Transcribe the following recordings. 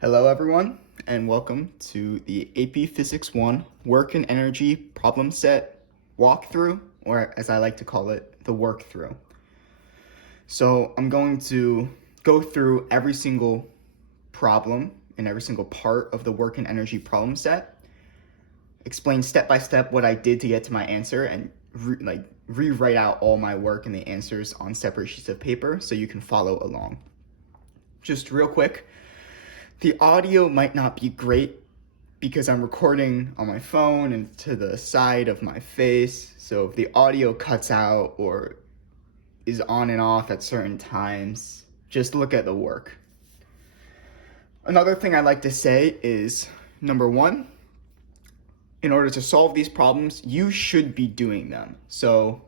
Hello everyone, and welcome to the AP Physics 1 Work and Energy Problem Set Walkthrough, or as I like to call it, the Workthrough. So I'm going to go through every single problem and every single part of the Work and Energy problem set, explain step by step what I did to get to my answer, and rewrite out all my work and the answers on separate sheets of paper so you can follow along. Just real quick, the audio might not be great because I'm recording on my phone and to the side of my face. So if the audio cuts out or is on and off at certain times, just look at the work. Another thing I like to say is, number one, in order to solve these problems, you should be doing them. So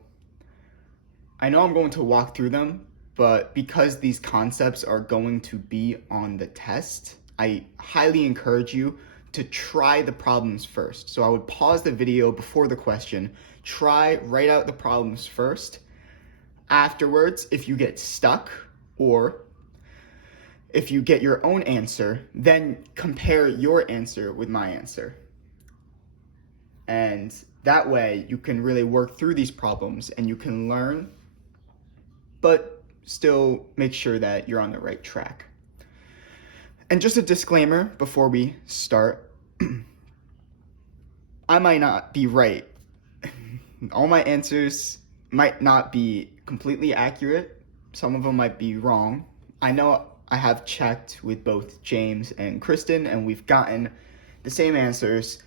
I know I'm going to walk through them, but because these concepts are going to be on the test, I highly encourage you to try the problems first. So I would pause the video before the question, write out the problems first. Afterwards, if you get stuck or if you get your own answer, then compare your answer with my answer. And that way you can really work through these problems and you can learn, but still make sure that you're on the right track. And just a disclaimer before we start, I might not be right. All my answers might not be completely accurate. Some of them might be wrong. I know I have checked with both James and Kristen and we've gotten the same answers,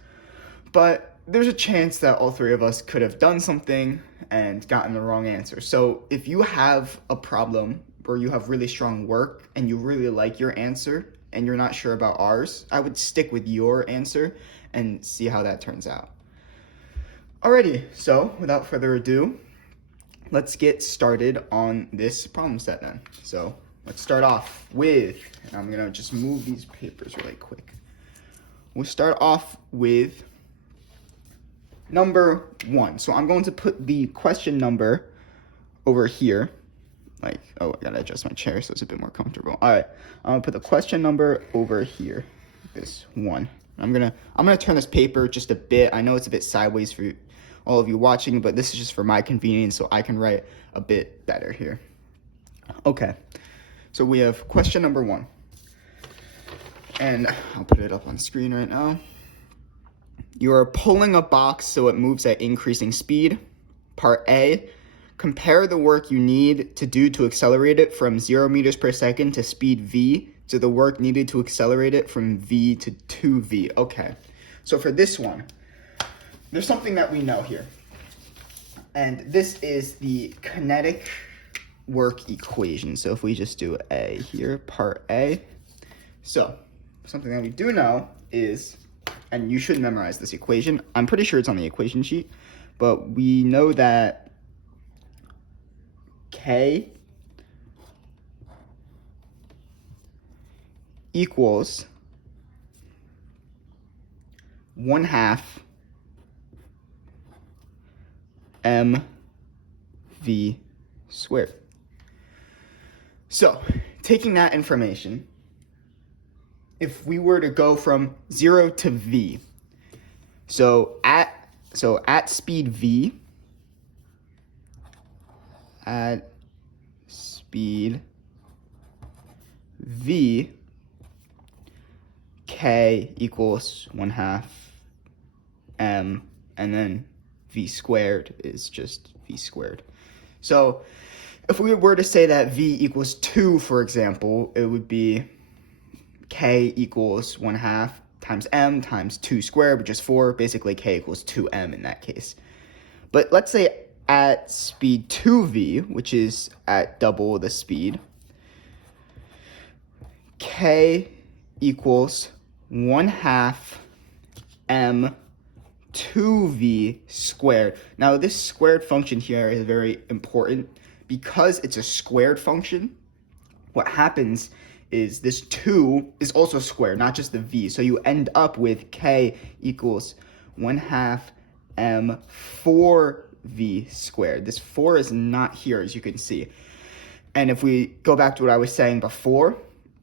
but there's a chance that all three of us could have done something and gotten the wrong answer. So if you have a problem where you have really strong work and you really like your answer and you're not sure about ours, I would stick with your answer and see how that turns out. Alrighty, so without further ado, let's get started on this problem set then. So let's start off with, and I'm gonna just move these papers really quick. We'll start off with number 1. So I'm going to put the question number over here. I gotta adjust my chair so it's a bit more comfortable. All right, I'm gonna put the question number over here, this 1. I'm gonna turn this paper just a bit. I know it's a bit sideways for all of you watching, but this is just for my convenience so I can write a bit better here. Okay, so we have question number 1. And I'll put it up on screen right now. You are pulling a box so it moves at increasing speed. Part A, compare the work you need to do to accelerate it from 0 meters per second to speed v to the work needed to accelerate it from v to 2v. Okay, so for this one, there's something that we know here. And this is the kinetic work equation. So if we just do A here, part A. So something that we do know is, and you should memorize this equation. I'm pretty sure it's on the equation sheet, but we know that K equals 1/2 mv squared. So taking that information, if we were to go from 0 to v, so at speed v, K equals 1/2 m, and then v squared is just v squared. So if we were to say that v equals 2, for example, it would be K equals 1/2 times m times 2 squared, which is 4. Basically, K equals 2m in that case. But let's say at speed 2v, which is at double the speed, K equals 1/2 m 2v squared. Now, this squared function here is very important. Because it's a squared function, what happens is this 2 is also squared, not just the v. So you end up with K equals 1/2 m 4v squared. This 4 is not here, as you can see. And if we go back to what I was saying before,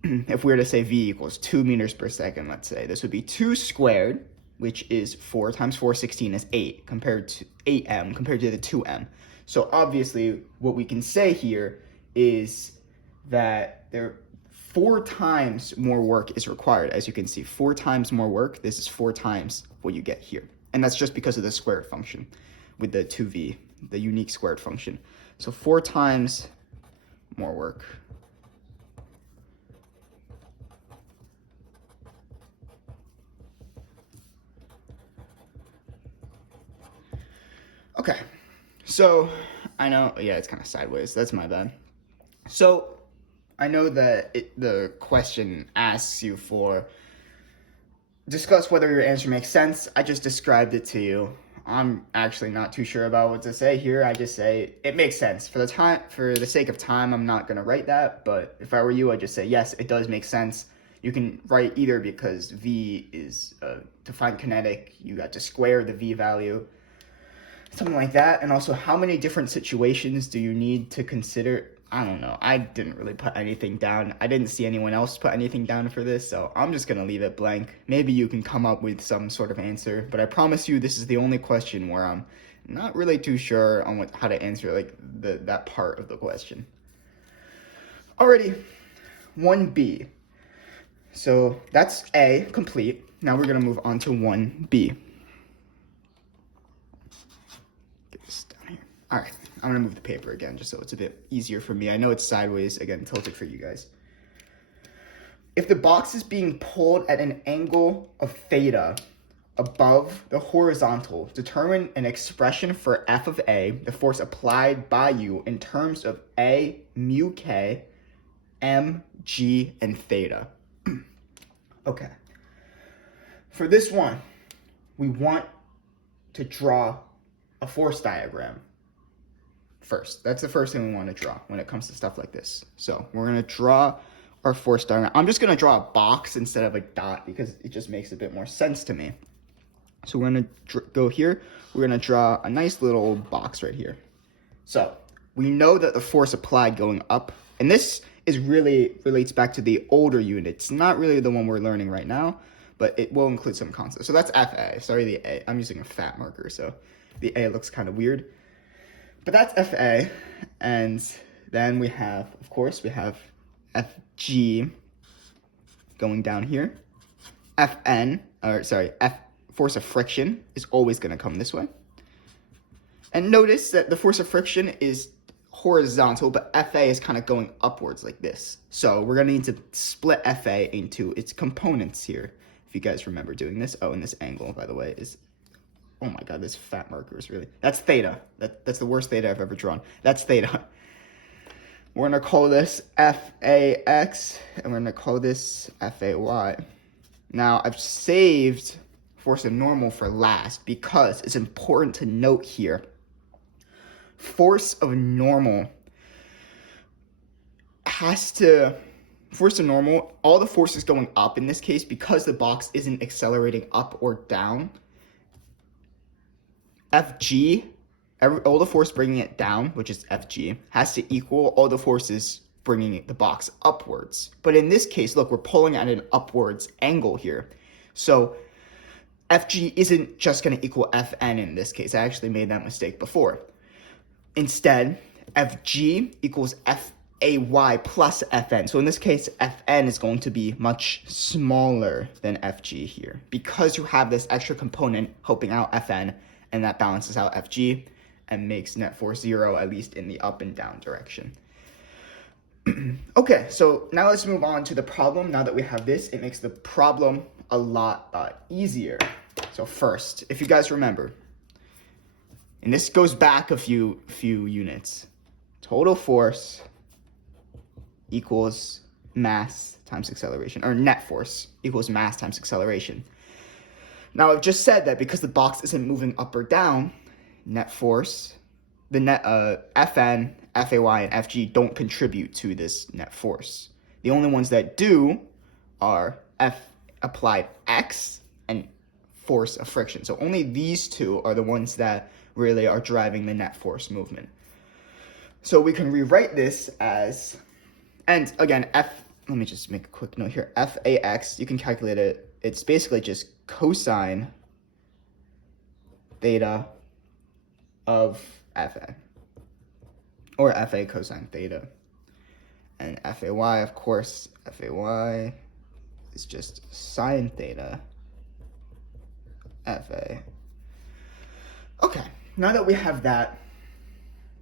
if we were to say V equals 2 meters per second, let's say, this would be 2 squared, which is 4 times 4, 16 is 8, compared to 8m, compared to the 2m. So obviously, what we can say here is that 4 times more work is required. As you can see, 4 times more work. This is 4 times what you get here. And that's just because of the squared function with the 2v, the unique squared function. So 4 times more work. Okay, so I know, yeah, it's kind of sideways. That's my bad. So I know that the question asks you for discuss whether your answer makes sense. I just described it to you. I'm actually not too sure about what to say here. I just say it makes sense. For the sake of time, I'm not gonna write that. But if I were you, I'd just say yes, it does make sense. You can write either because V is to find kinetic. You got to square the V value, something like that. And also, how many different situations do you need to consider? I don't know. I didn't really put anything down. I didn't see anyone else put anything down for this, so I'm just going to leave it blank. Maybe you can come up with some sort of answer, but I promise you this is the only question where I'm not really too sure on how to answer like that part of the question. Alrighty, 1B. So that's A, complete. Now we're going to move on to 1B. Get this down here. Alright. I'm going to move the paper again just so it's a bit easier for me. I know it's sideways, again, tilted for you guys. If the box is being pulled at an angle of theta above the horizontal, determine an expression for F of A, the force applied by you in terms of A, mu K, M, G, and theta. Okay. For this one, we want to draw a force diagram. First, that's the first thing we want to draw when it comes to stuff like this. So we're going to draw our force diagram. I'm just going to draw a box instead of a dot because it just makes a bit more sense to me. So we're going to go here. We're going to draw a nice little box right here. So we know that the force applied going up, and this is really relates back to the older units, not really the one we're learning right now, but it will include some concepts. So that's FA. Sorry, the A. I'm using a fat marker, so the A looks kind of weird. But that's FA, and then we have, of course, we have FG going down here. F force of friction is always going to come this way. And notice that the force of friction is horizontal, but FA is kind of going upwards like this. So we're going to need to split FA into its components here, if you guys remember doing this. Oh, and this angle, by the way, is... Oh my god, this fat marker is really... That's theta. That's the worst theta I've ever drawn. That's theta. We're going to call this FAX, and we're going to call this FAY. Now, I've saved force of normal for last because it's important to note here. Force of normal all the force is going up in this case because the box isn't accelerating up or down. FG, all the force bringing it down, which is FG, has to equal all the forces bringing the box upwards. But in this case, look, we're pulling at an upwards angle here. So FG isn't just going to equal Fn in this case. I actually made that mistake before. Instead, FG equals FAY plus Fn. So in this case, Fn is going to be much smaller than FG here because you have this extra component helping out Fn, and that balances out FG and makes net force 0, at least in the up and down direction. Okay, so now let's move on to the problem. Now that we have this, it makes the problem a lot easier. So first, if you guys remember, and this goes back a few units, total force equals mass times acceleration, or net force equals mass times acceleration. Now, I've just said that because the box isn't moving up or down, net force, the net Fn, Fay, and Fg don't contribute to this net force. The only ones that do are F applied X and force of friction. So only these two are the ones that really are driving the net force movement. So we can rewrite this as, and again, let me just make a quick note here. Fax, you can calculate it. It's basically just cosine theta of Fa, or Fa cosine theta. And Fay, of course, Fay is just sine theta Fa. Okay, now that we have that,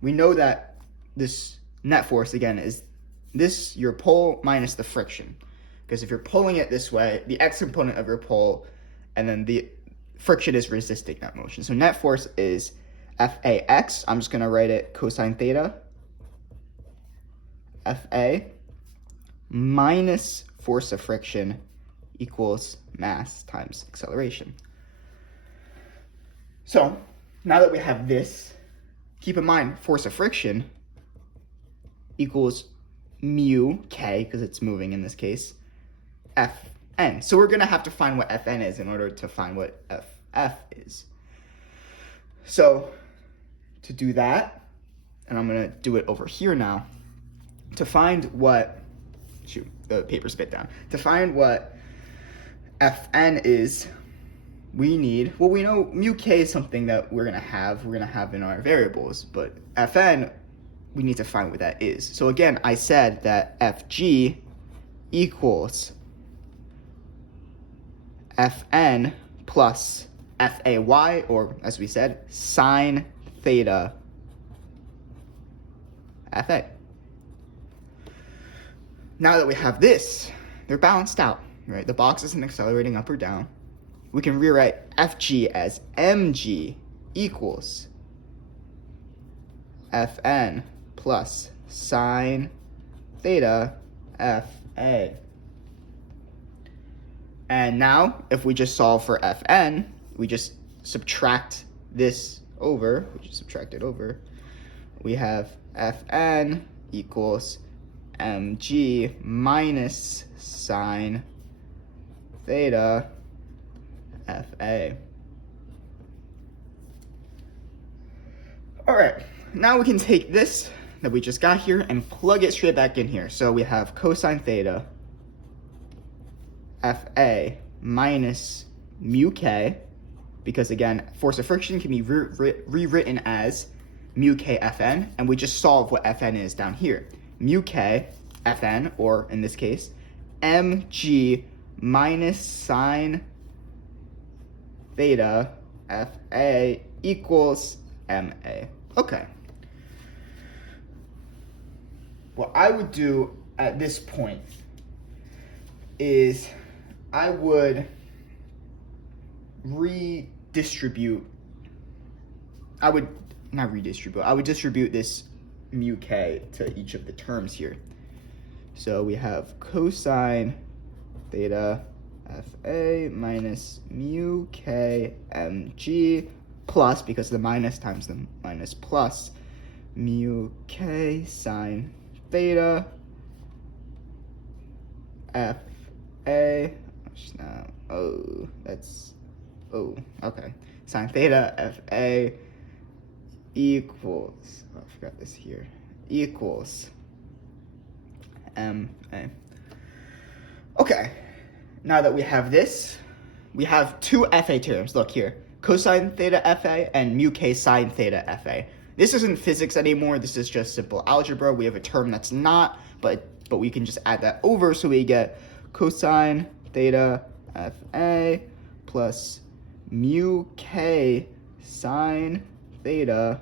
we know that this net force, again, is this, your pull minus the friction. Because if you're pulling it this way, the x component of your pull, and then the friction is resisting that motion. So net force is Fax. I'm just going to write it cosine theta Fa minus force of friction equals mass times acceleration. So now that we have this, keep in mind force of friction equals mu k, because it's moving in this case, Fn. So we're going to have to find what Fn is in order to find what Ff is. So to do that, and I'm going to do it over here now, to find what, the paper spit down. To find what Fn is, we need, well, we know mu k is something that we're gonna have in our variables, but Fn, we need to find what that is. So again, I said that Fg equals Fn plus Fay, or as we said, sine theta Fa. Now that we have this, they're balanced out, right? The box isn't accelerating up or down. We can rewrite Fg as mg equals Fn plus sine theta Fa. And now, if we just solve for Fn, we just subtract this over, we have Fn equals mg minus sine theta Fa. All right, now we can take this that we just got here and plug it straight back in here. So we have cosine theta Fa minus mu k, because again, force of friction can be rewritten as mu k Fn, and we just solve what Fn is down here. Mu k Fn, or in this case, mg minus sine theta Fa equals ma. Okay. What I would do at this point is I would distribute this mu k to each of the terms here. So we have cosine theta Fa minus mu k mg plus, because the minus times the minus, plus mu k sine theta Fa. Okay. Sine theta Fa equals, I forgot this here, equals ma. Okay. Now that we have this, we have two Fa terms. Look here, cosine theta Fa and mu k sine theta Fa. This isn't physics anymore. This is just simple algebra. We have a term that's not, but we can just add that over, so we get cosine theta Fa plus mu k sine theta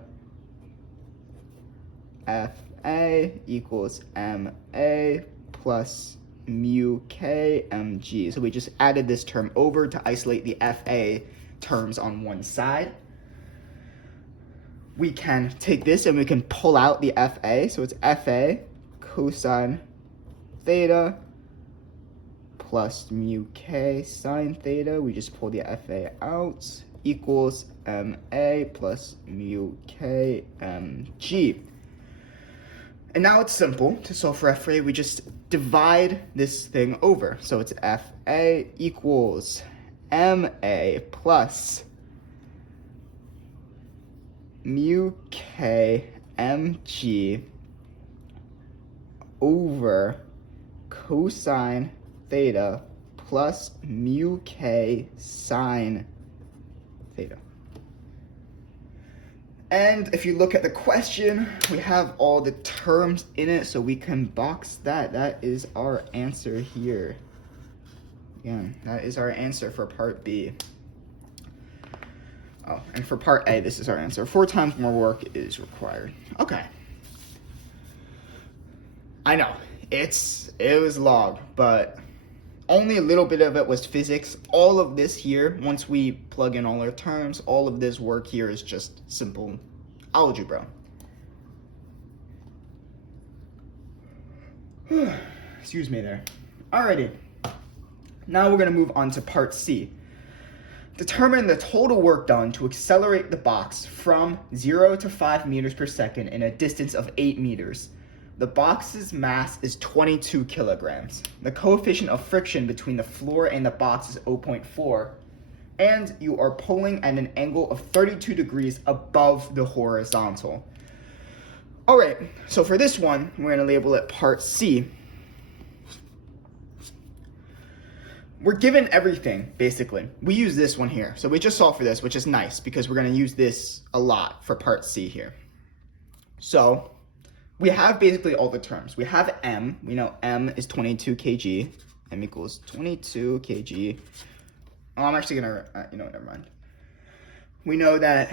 Fa equals ma plus mu k mg. So we just added this term over to isolate the Fa terms on one side. We can take this and we can pull out the Fa. So it's Fa cosine theta plus mu k sine theta. We just pull the Fa out, equals ma plus mu k mg. And now it's simple. To solve for Fa, we just divide this thing over. So it's Fa equals ma plus mu k mg over cosine theta plus mu k sine theta. And if you look at the question, we have all the terms in it, so we can box that. That is our answer here. Again, that is our answer for part B. Oh, and for part A, this is our answer. 4 times more work is required. Okay. I know, it was log, but only a little bit of it was physics. All of this here, once we plug in all our terms, all of this work here is just simple algebra. Excuse me there. Alrighty. Now we're going to move on to part C. Determine the total work done to accelerate the box from 0 to 5 meters per second in a distance of 8 meters. The box's mass is 22 kilograms. The coefficient of friction between the floor and the box is 0.4. And you are pulling at an angle of 32 degrees above the horizontal. All right, so for this one, we're going to label it part C. We're given everything, basically. We use this one here. So we just solved for this, which is nice because we're going to use this a lot for part C here. So we have basically all the terms. We have M. We know M is 22 kg. M equals 22 kg. Oh, I'm actually going to, never mind. We know that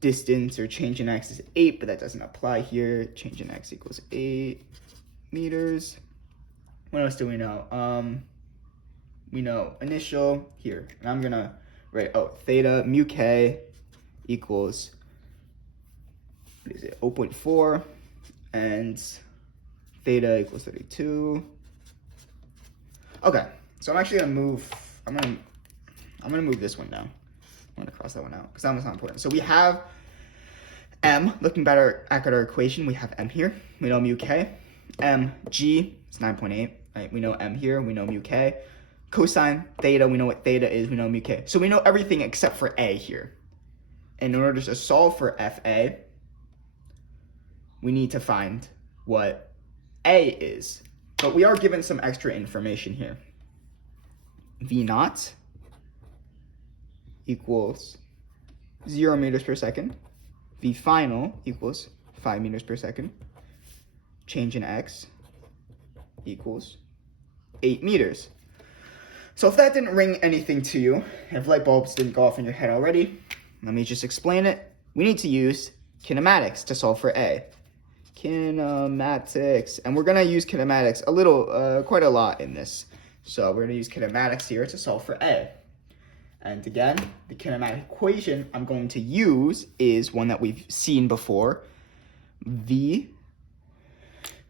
distance or change in x is 8, but that doesn't apply here. Change in x equals 8 meters. What else do we know? We know initial here. And I'm going to write, theta mu k equals, 0.4. And theta equals 32. Okay, so I'm actually going to move, I'm going to move this one down. I'm going to cross that one out because that one's not important. So we have M, looking better at our equation, we have M here. We know mu k. Mg is 9.8, right? We know M here, we know mu k. Cosine theta, we know what theta is, we know mu k. So we know everything except for A here. And in order to solve for FA, we need to find what A is. But we are given some extra information here. V naught equals 0 meters per second. V final equals 5 meters per second. Change in x equals 8 meters. So if that didn't ring anything to you, if light bulbs didn't go off in your head already, let me just explain it. We need to use kinematics to solve for A. Kinematics, and we're going to use kinematics quite a lot in this. So we're going to use kinematics here to solve for A. And again, the kinematic equation I'm going to use is one that we've seen before. V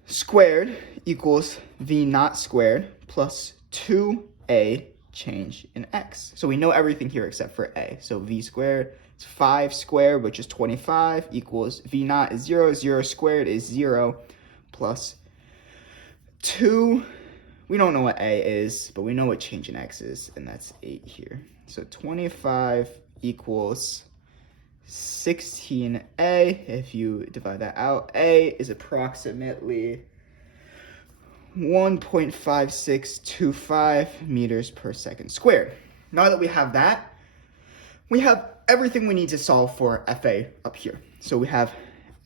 squared equals V naught squared plus 2A change in x. So we know everything here except for A. So V squared is 5 squared, which is 25, equals V naught is 0, 0 squared is 0, plus 2. We don't know what A is, but we know what change in x is, and that's 8 here. So 25 equals 16A. If you divide that out, A is approximately 1.5625 meters per second squared. Now that we have that, we have everything we need to solve for FA up here. So we have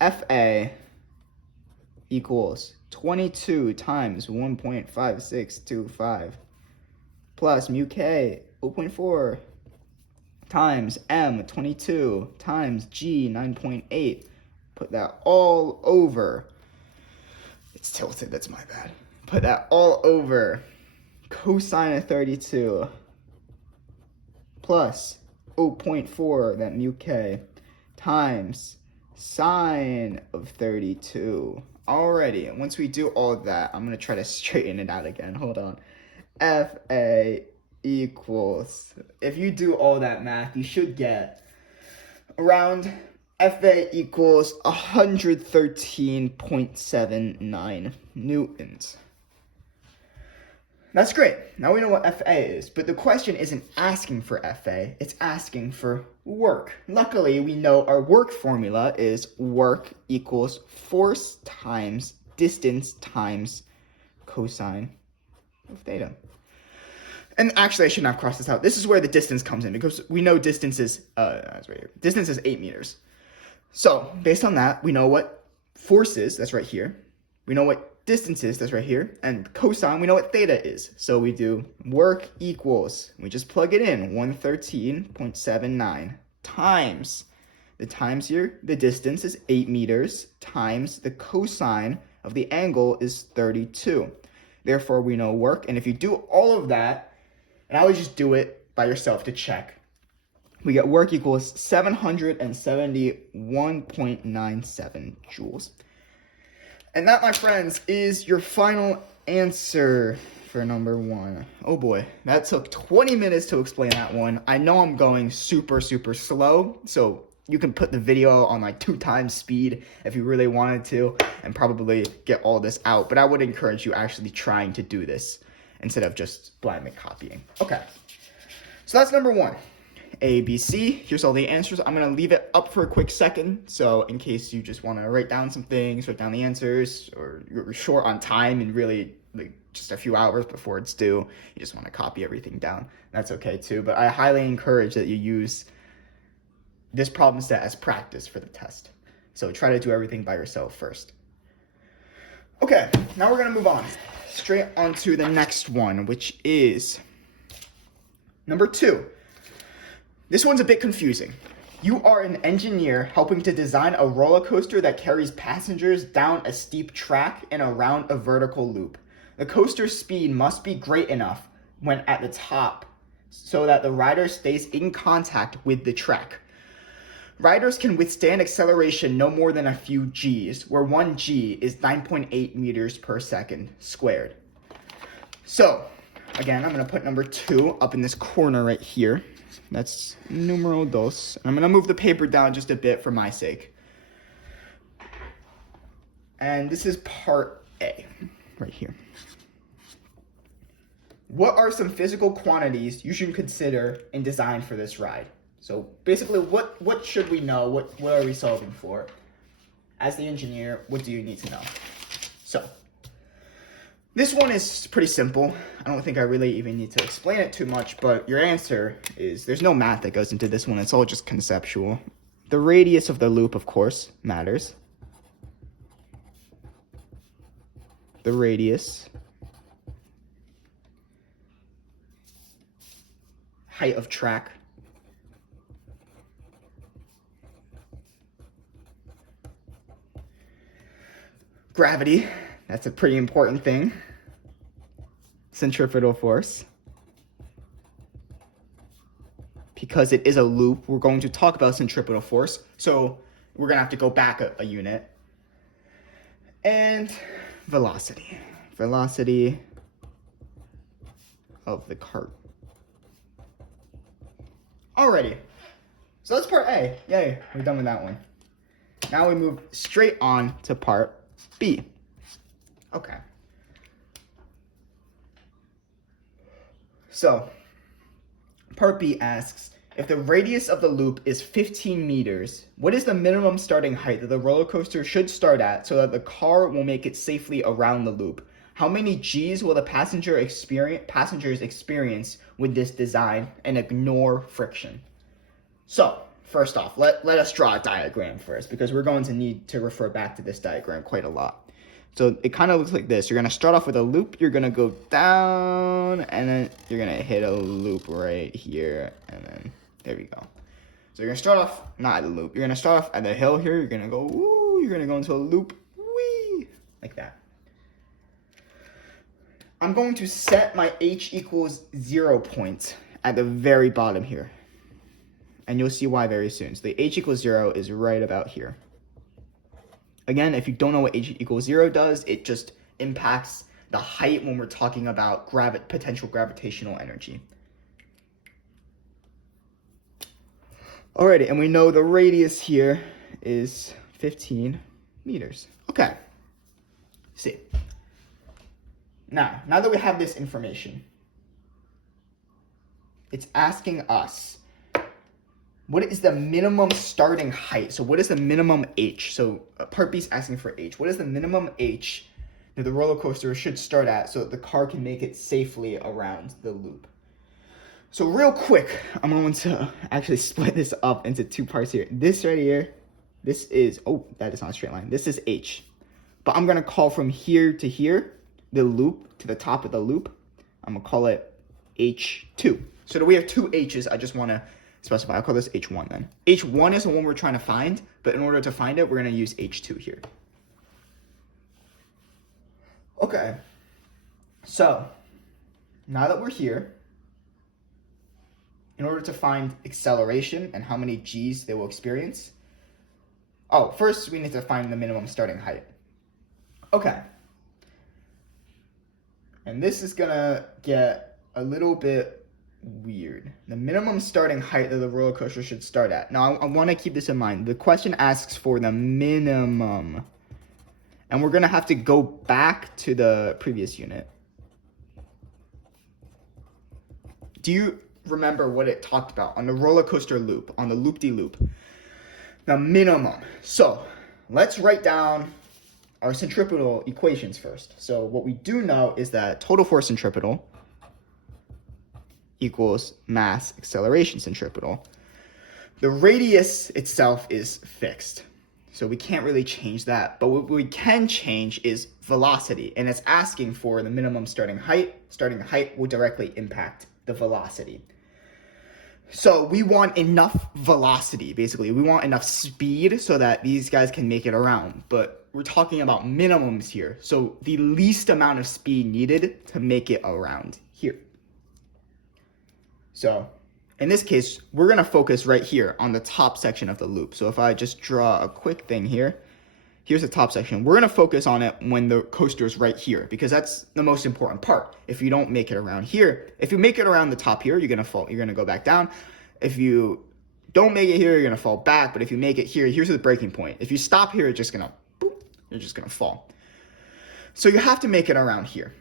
FA equals 22 times 1.5625 plus mu k 0.4 times m 22 times g 9.8. Put that all over. It's tilted, that's my bad. Put that all over cosine of 32 plus 0.4, that mu k, times sine of 32. Alrighty, once we do all of that, I'm going to try to straighten it out again. Hold on. FA equals, if you do all that math, you should get around FA equals 113.79 newtons. That's great. Now we know what FA is, but the question isn't asking for FA, it's asking for work. Luckily, we know our work formula is work equals force times distance times cosine of theta. And actually, I should not cross this out. This is where the distance comes in, because we know distance is that's right here. Distance is 8 meters. So based on that, we know what force is. That's right here. We know what distance is. That's right here. And cosine, we know what theta is. So we do work equals. We just plug it in. 113.79 times. The times here, the distance is 8 meters times the cosine of the angle is 32. Therefore, we know work. And if you do all of that, and I would just do it by yourself to check, we get work equals 771.97 joules. And that, my friends, is your final answer for number 1. Oh boy, that took 20 minutes to explain that one. I know I'm going super, super slow, so you can put the video on like 2 times speed if you really wanted to and probably get all this out. But I would encourage you actually trying to do this instead of just blindly copying. Okay, so that's number 1. A, B, C. Here's all the answers. I'm going to leave it up for a quick second. So in case you just want to write down some things, write down the answers, or you're short on time and really like just a few hours before it's due, you just want to copy everything down, that's okay too. But I highly encourage that you use this problem set as practice for the test. So try to do everything by yourself first. Okay, now we're going to move on straight onto the next one, which is number 2. This one's a bit confusing. You are an engineer helping to design a roller coaster that carries passengers down a steep track and around a vertical loop. The coaster's speed must be great enough when at the top so that the rider stays in contact with the track. Riders can withstand acceleration no more than a few Gs, where 1 G is 9.8 meters per second squared. So, again, I'm going to put number 2 up in this corner right here. That's numero dos. And I'm going to move the paper down just a bit for my sake. And this is part A, right here. What are some physical quantities you should consider in design for this ride? So basically, what should we know? What are we solving for? As the engineer, what do you need to know? So, this one is pretty simple. I don't think I really even need to explain it too much, but your answer is, there's no math that goes into this one. It's all just conceptual. The radius of the loop, of course, matters. The radius. Height of track. Gravity, that's a pretty important thing. Centripetal force. Because it is a loop, we're going to talk about centripetal force. So we're going to have to go back a unit. And velocity. Velocity of the cart. Alrighty. So that's part A. Yay, we're done with that one. Now we move straight on to part B. Okay. So, part B asks, if the radius of the loop is 15 meters, what is the minimum starting height that the roller coaster should start at so that the car will make it safely around the loop? How many G's will the passengers experience with this design, and ignore friction? So, first off, let us draw a diagram first, because we're going to need to refer back to this diagram quite a lot. So it kind of looks like this. You're going to start off with a loop. You're going to go down, and then you're going to hit a loop right here, and then there we go. So you're going to start off, not at the loop. You're going to start off at the hill here. You're going to go, woo. You're going to go into a loop, wee, like that. I'm going to set my H equals 0 point at the very bottom here. And you'll see why very soon. So the H equals 0 is right about here. Again, if you don't know what H equals 0 does, it just impacts the height when we're talking about potential gravitational energy. Alrighty, and we know the radius here is 15 meters. Okay. See. Now that we have this information, it's asking us, what is the minimum starting height? So what is the minimum H? So part B is asking for H. What is the minimum H that the roller coaster should start at so that the car can make it safely around the loop. So real quick, I'm going to actually split this up into two parts here. This right here, this is, oh, that is not a straight line. This is H. But I'm going to call from here to here, the loop to the top of the loop. I'm going to call it H2. So we have two H's. I just want to specify. I'll call this H1 then. H1 is the one we're trying to find, but in order to find it, we're going to use H2 here. Okay. So now that we're here, in order to find acceleration and how many G's they will experience, first we need to find the minimum starting height. Okay. And this is gonna get a little bit weird. The minimum starting height that the roller coaster should start at. Now, I want to keep this in mind. The question asks for the minimum. And we're gonna have to go back to the previous unit. Do you remember what it talked about on the roller coaster loop, on the loop-de-loop? The minimum. So let's write down our centripetal equations first. So what we do know is that total force centripetal equals mass acceleration centripetal. The radius itself is fixed, so we can't really change that. But what we can change is velocity, and it's asking for the minimum starting height. Starting height will directly impact the velocity. So we want enough velocity, basically. We want enough speed so that these guys can make it around. But we're talking about minimums here. So the least amount of speed needed to make it around here. So in this case, we're going to focus right here on the top section of the loop. So if I just draw a quick thing here, here's the top section. We're going to focus on it when the coaster is right here, because that's the most important part. If you don't make it around here, if you make it around the top here, you're going to fall. You're going to go back down. If you don't make it here, you're going to fall back. But if you make it here, here's the breaking point. If you stop here, it's just going to, boop, you're just going to fall. So you have to make it around here.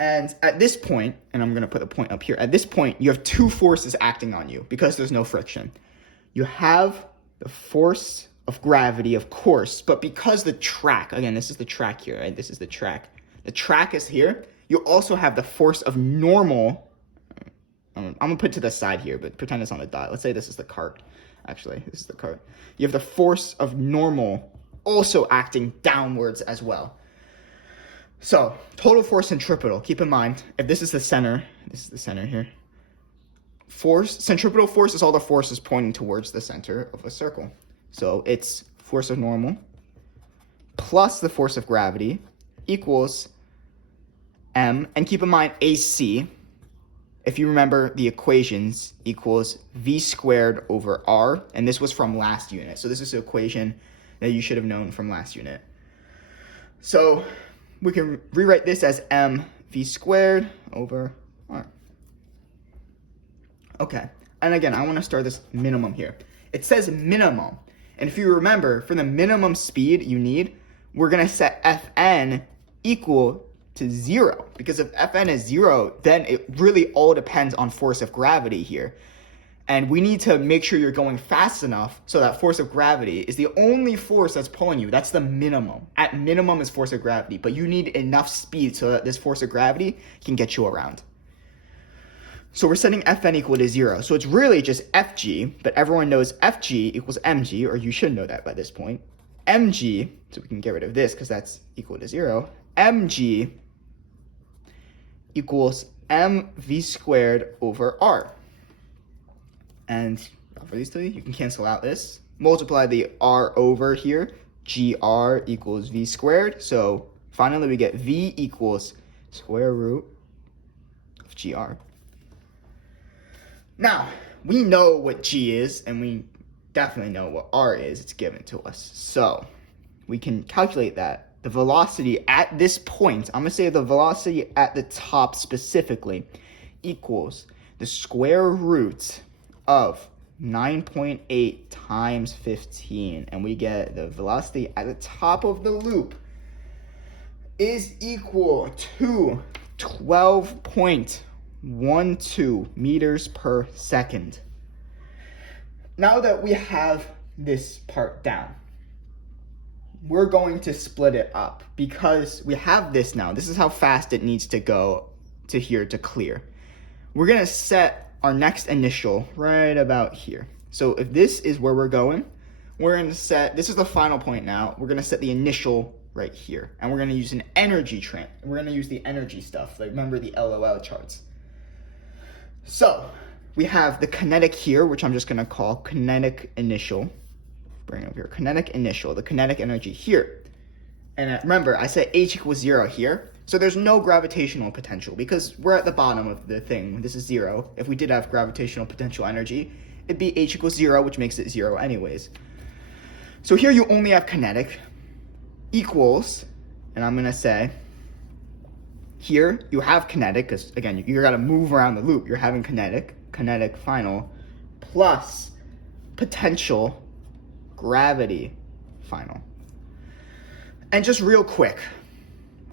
And at this point, and I'm going to put a point up here, at this point, you have two forces acting on you because there's no friction. You have the force of gravity, of course, but because the track, again, this is the track here, right? This is the track. The track is here. You also have the force of normal. I'm going to put it to the side here, but pretend it's on a dot. Let's say this is the cart. Actually, this is the cart. You have the force of normal also acting downwards as well. So, total force centripetal. Keep in mind, if this is the center here. Centripetal force is all the forces pointing towards the center of a circle. So it's force of normal plus the force of gravity equals m. And keep in mind AC, if you remember the equations, equals v squared over r. And this was from last unit. So this is the equation that you should have known from last unit. So we can rewrite this as mv squared over r. Okay. And again, I want to start this minimum here. It says minimum. And if you remember, for the minimum speed you need, we're going to set Fn equal to 0. Because if Fn is 0, then it really all depends on force of gravity here. And we need to make sure you're going fast enough so that force of gravity is the only force that's pulling you. That's the minimum. At minimum is force of gravity. But you need enough speed so that this force of gravity can get you around. So we're setting Fn equal to 0. So it's really just Fg, but everyone knows Fg equals mg, or you should know that by this point. Mg, so we can get rid of this because that's equal to 0. Mg equals mv squared over r. And for these three, you can cancel out this. Multiply the r over here. Gr equals v squared. So finally we get v equals square root of gr. Now, we know what g is, and we definitely know what r is. It's given to us. So we can calculate that. The velocity at this point, I'm going to say the velocity at the top specifically, equals the square root of 9.8 times 15. And we get the velocity at the top of the loop is equal to 12.12 meters per second. Now that we have this part down, we're going to split it up because we have this now. This is how fast it needs to go to here to clear. We're going to set our next initial right about here. So if this is where we're going, we're going to set, this is the final point now, we're going to set the initial right here. And we're going to use an energy we're going to use the energy stuff. Like remember the LOL charts. So we have the kinetic here, which I'm just going to call kinetic initial. Bring it up here, kinetic initial, the kinetic energy here. And remember, I said H equals 0 here. So there's no gravitational potential because we're at the bottom of the thing. This is 0. If we did have gravitational potential energy, it'd be H equals 0, which makes it 0 anyways. So here you only have kinetic equals, and I'm going to say, here you have kinetic, because again, you got to move around the loop. You're having kinetic final, plus potential gravity final. And just real quick,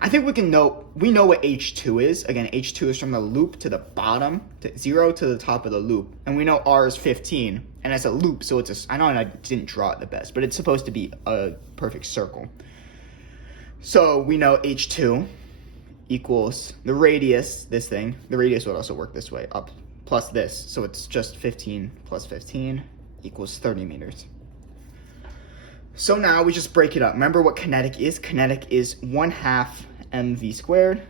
I think we know what H2 is. Again, H2 is from the loop to the bottom, to 0 to the top of the loop. And we know R is 15, and it's a loop, so I know I didn't draw it the best, but it's supposed to be a perfect circle. So we know H2 equals the radius, this thing. The radius would also work this way, up plus this. So it's just 15 plus 15 equals 30 meters. So now we just break it up. Remember what kinetic is? Kinetic is 1/2 mv squared.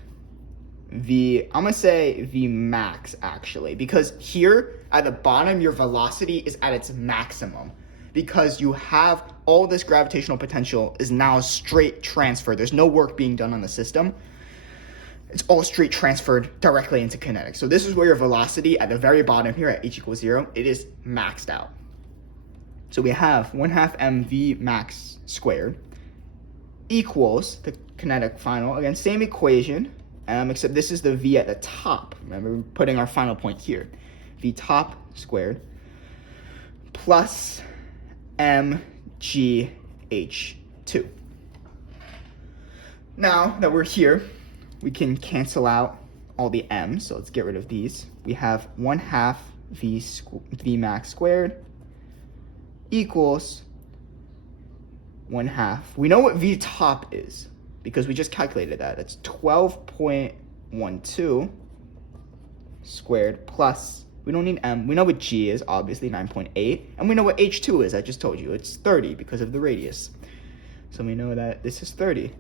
I'm going to say V max actually, because here at the bottom, your velocity is at its maximum because you have all this gravitational potential is now straight transferred. There's no work being done on the system. It's all straight transferred directly into kinetic. So this is where your velocity at the very bottom here at H equals 0, it is maxed out. So we have 1/2 mv max squared equals the kinetic final. Again, same equation, except this is the V at the top. Remember, we're putting our final point here. V top squared plus mgh2. Now that we're here, we can cancel out all the m's, so let's get rid of these. We have 1/2 v max squared equals 1/2. We know what v top is because we just calculated that. That's 12.12 squared plus, we don't need m. We know what g is, obviously 9.8. And we know what h2 is, I just told you. It's 30 because of the radius. So we know that this is 30.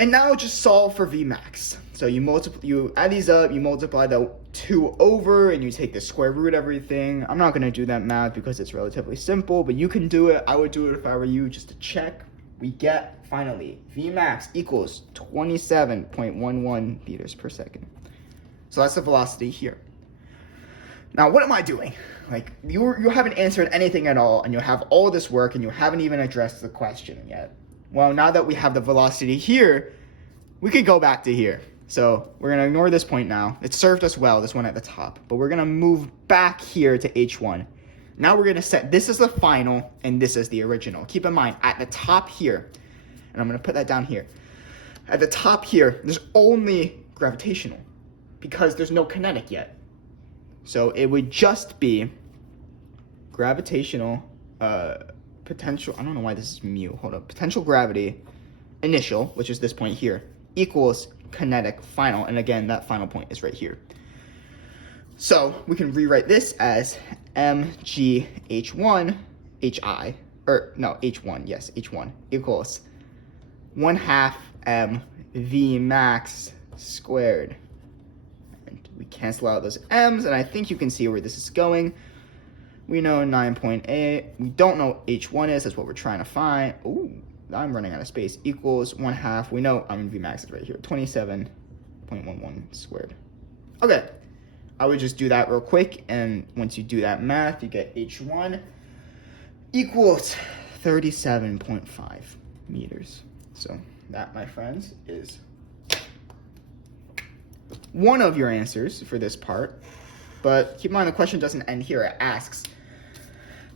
And now just solve for V max. So you add these up, you multiply the 2 over, and you take the square root of everything. I'm not going to do that math because it's relatively simple, but you can do it. I would do it if I were you, just to check. We get, finally, V max equals 27.11 meters per second. So that's the velocity here. Now, what am I doing? Like, you haven't answered anything at all, and you have all this work, and you haven't even addressed the question yet. Well, now that we have the velocity here, we could go back to here. So we're going to ignore this point now. It served us well, this one at the top. But we're going to move back here to H1. Now we're going to set this as the final, and this as the original. Keep in mind, at the top here, and I'm going to put that down here. At the top here, there's only gravitational because there's no kinetic yet. So it would just be gravitational potential, I don't know why this is mu, hold up, potential gravity initial, which is this point here, equals kinetic final, and again, that final point is right here. So we can rewrite this as mgh1 h1 equals 1/2 mv max squared. And we cancel out those m's, and I think you can see where this is going. We know 9.8. We don't know what H1 is. That's what we're trying to find. Ooh, I'm running out of space. Equals 1/2. We know V max is right here. 27.11 squared. Okay. I would just do that real quick. And once you do that math, you get H1 equals 37.5 meters. So that, my friends, is one of your answers for this part. But keep in mind, the question doesn't end here. It asks,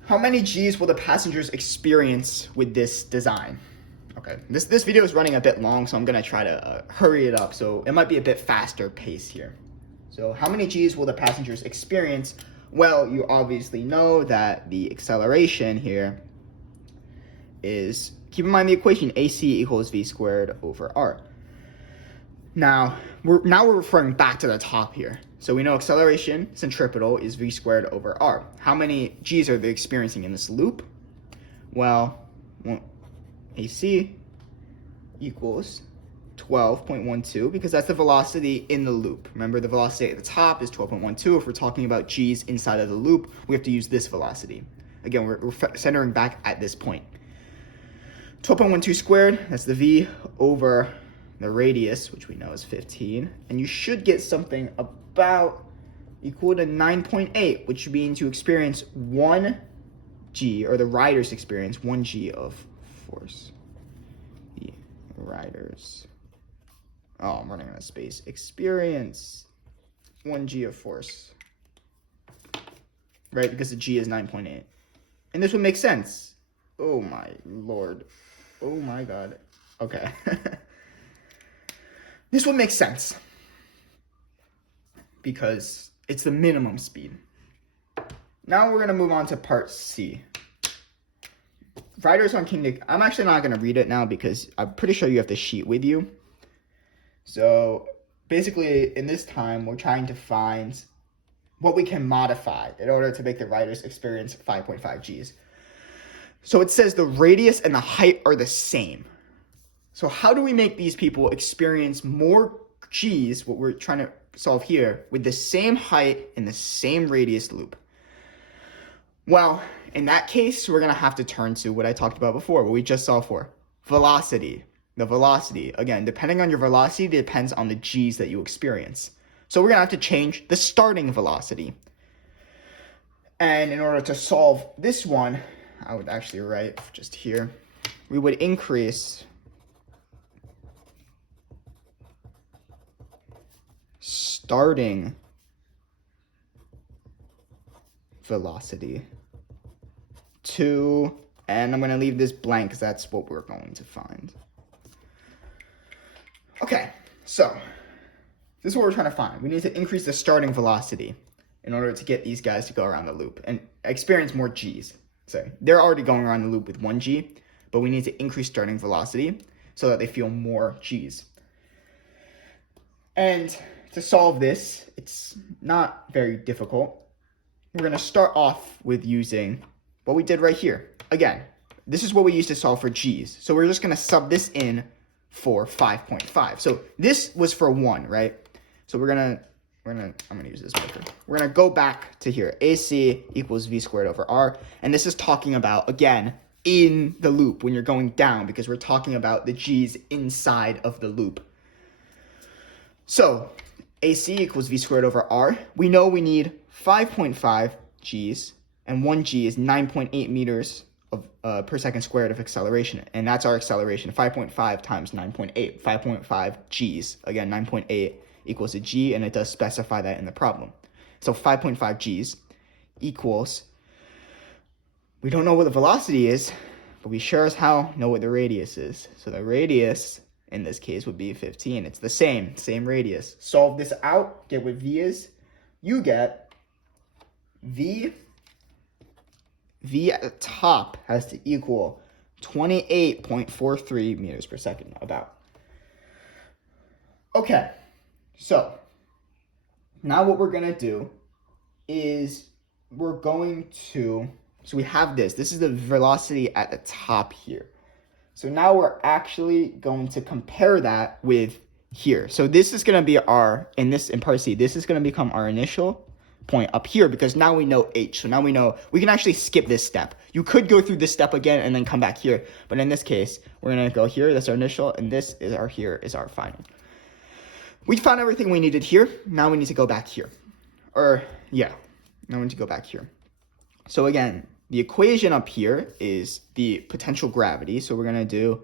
how many G's will the passengers experience with this design? Okay, this video is running a bit long, so I'm going to try to hurry it up. So it might be a bit faster pace here. So how many G's will the passengers experience? Well, you obviously know that the acceleration here is keep in mind the equation AC equals V squared over R. Now we're referring back to the top here. So we know acceleration centripetal is V squared over R. How many G's are they experiencing in this loop? Well, AC equals 12.12 because that's the velocity in the loop. Remember, the velocity at the top is 12.12. If we're talking about G's inside of the loop, we have to use this velocity. Again, we're centering back at this point. 12.12 squared, that's the V over the radius, which we know is 15. And you should get something about equal to 9.8, which means you experience 1 G, or the riders experience 1 G of force. The riders, oh, I'm running out of space, experience 1 G of force, right? Because the G is 9.8. And this would make sense. Oh my lord. Oh my god. Okay. This would make sense because it's the minimum speed. Now we're going to move on to part C. Riders on King. I'm actually not going to read it now because I'm pretty sure you have the sheet with you. So basically, in this time, we're trying to find what we can modify in order to make the riders experience 5.5 Gs. So it says the radius and the height are the same. So how do we make these people experience more G's, what we're trying to solve here, with the same height and the same radius loop? Well, in that case, we're going to have to turn to what I talked about before, what we just saw for velocity. The velocity, again, depending on your velocity, depends on the G's that you experience. So we're going to have to change the starting velocity. And in order to solve this one, I would actually write just here, we would increase starting velocity to, and I'm going to leave this blank because that's what we're going to find. Okay, so this is what we're trying to find. We need to increase the starting velocity in order to get these guys to go around the loop and experience more G's. So they're already going around the loop with 1 G, but we need to increase starting velocity so that they feel more G's. And to solve this, it's not very difficult. We're going to start off with using what we did right here. Again, this is what we used to solve for G's. So we're just going to sub this in for 5.5. So this was for 1, right? So I'm going to use this marker. We're going to go back to here. AC equals V squared over R. And this is talking about, again, in the loop when you're going down, because we're talking about the G's inside of the loop. So AC equals V squared over R. We know we need 5.5 G's, and 1 G is 9.8 meters of per second squared of acceleration. And that's our acceleration, 5.5 times 9.8, 5.5 G's. Again, 9.8 equals a G, and it does specify that in the problem. So 5.5 G's equals, we don't know what the velocity is, but we sure as hell know what the radius is. So the radius in this case would be 15. It's the same radius. Solve this out, get what V is. You get V at the top has to equal 28.43 meters per second, about. Okay, so now what we're going to do is so we have this. This is the velocity at the top here. So now we're actually going to compare that with here. So this is going to be in part C, this is going to become our initial point up here because now we know H. So now we know we can actually skip this step. You could go through this step again and then come back here. But in this case, we're going to go here. That's our initial. And this is our final. We found everything we needed here. Now we need to go back here. Now we need to go back here. So again, the equation up here is the potential gravity. So we're going to do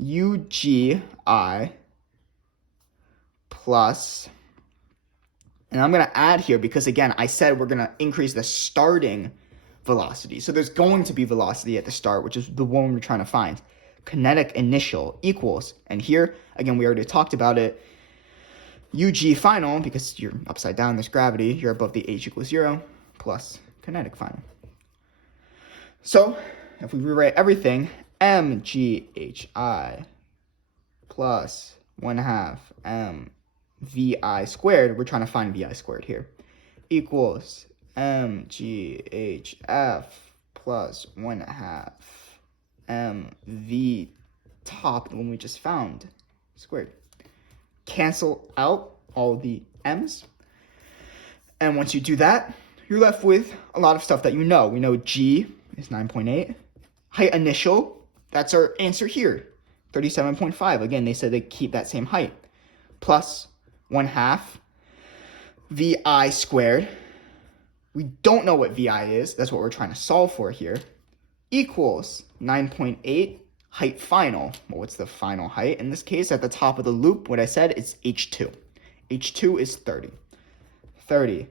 UGI plus, and I'm going to add here because, again, I said we're going to increase the starting velocity. So there's going to be velocity at the start, which is the one we're trying to find. Kinetic initial equals, and here, again, we already talked about it, UG final, because you're upside down, there's gravity, you're above the H equals 0, plus kinetic final. So if we rewrite everything mghi plus 1/2 mvi squared, we're trying to find vi squared here, equals mghf plus 1/2 mv top, the one we just found, squared. Cancel out all the m's. And once you do that, you're left with a lot of stuff that you know. We know G is 9.8. Height initial, that's our answer here, 37.5. Again, they said they keep that same height. Plus 1/2 VI squared. We don't know what VI is. That's what we're trying to solve for here. Equals 9.8 height final. Well, what's the final height? In this case, at the top of the loop, what I said, it's H2. H2 is 30. 30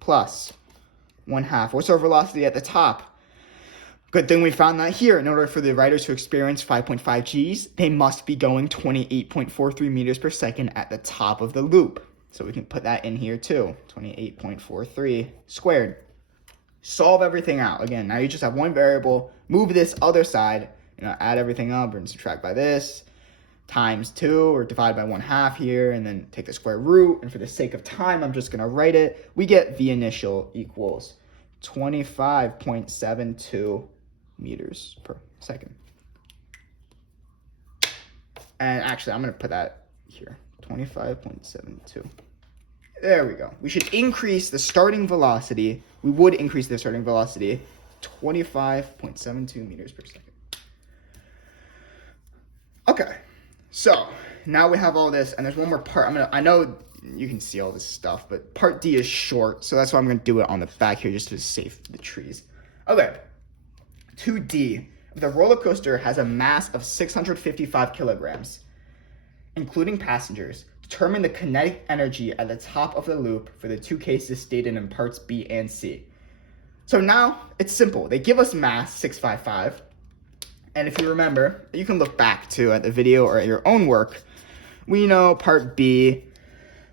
plus 1/2. What's our velocity at the top? Good thing we found that here. In order for the riders to experience 5.5 Gs, they must be going 28.43 meters per second at the top of the loop. So we can put that in here too. 28.43 squared. Solve everything out. Again, now you just have one variable. Move this other side. Add everything up and subtract by this. Times 2 or divide by 1/2 here, and then take the square root. And for the sake of time, I'm just going to write it. We get V initial equals 25.72 meters per second. And actually, I'm going to put that here, 25.72. There we go. We should increase the starting velocity. We would increase the starting velocity 25.72 meters per second. Okay. So now we have all this, and there's one more part. I know you can see all this stuff, but part D is short, so that's why I'm gonna do it on the back here just to save the trees. Okay, 2D. The roller coaster has a mass of 655 kilograms, including passengers. Determine the kinetic energy at the top of the loop for the two cases stated in parts B and C. So now it's simple. They give us mass 655. And if you remember, you can look back to at the video or at your own work. We know part B,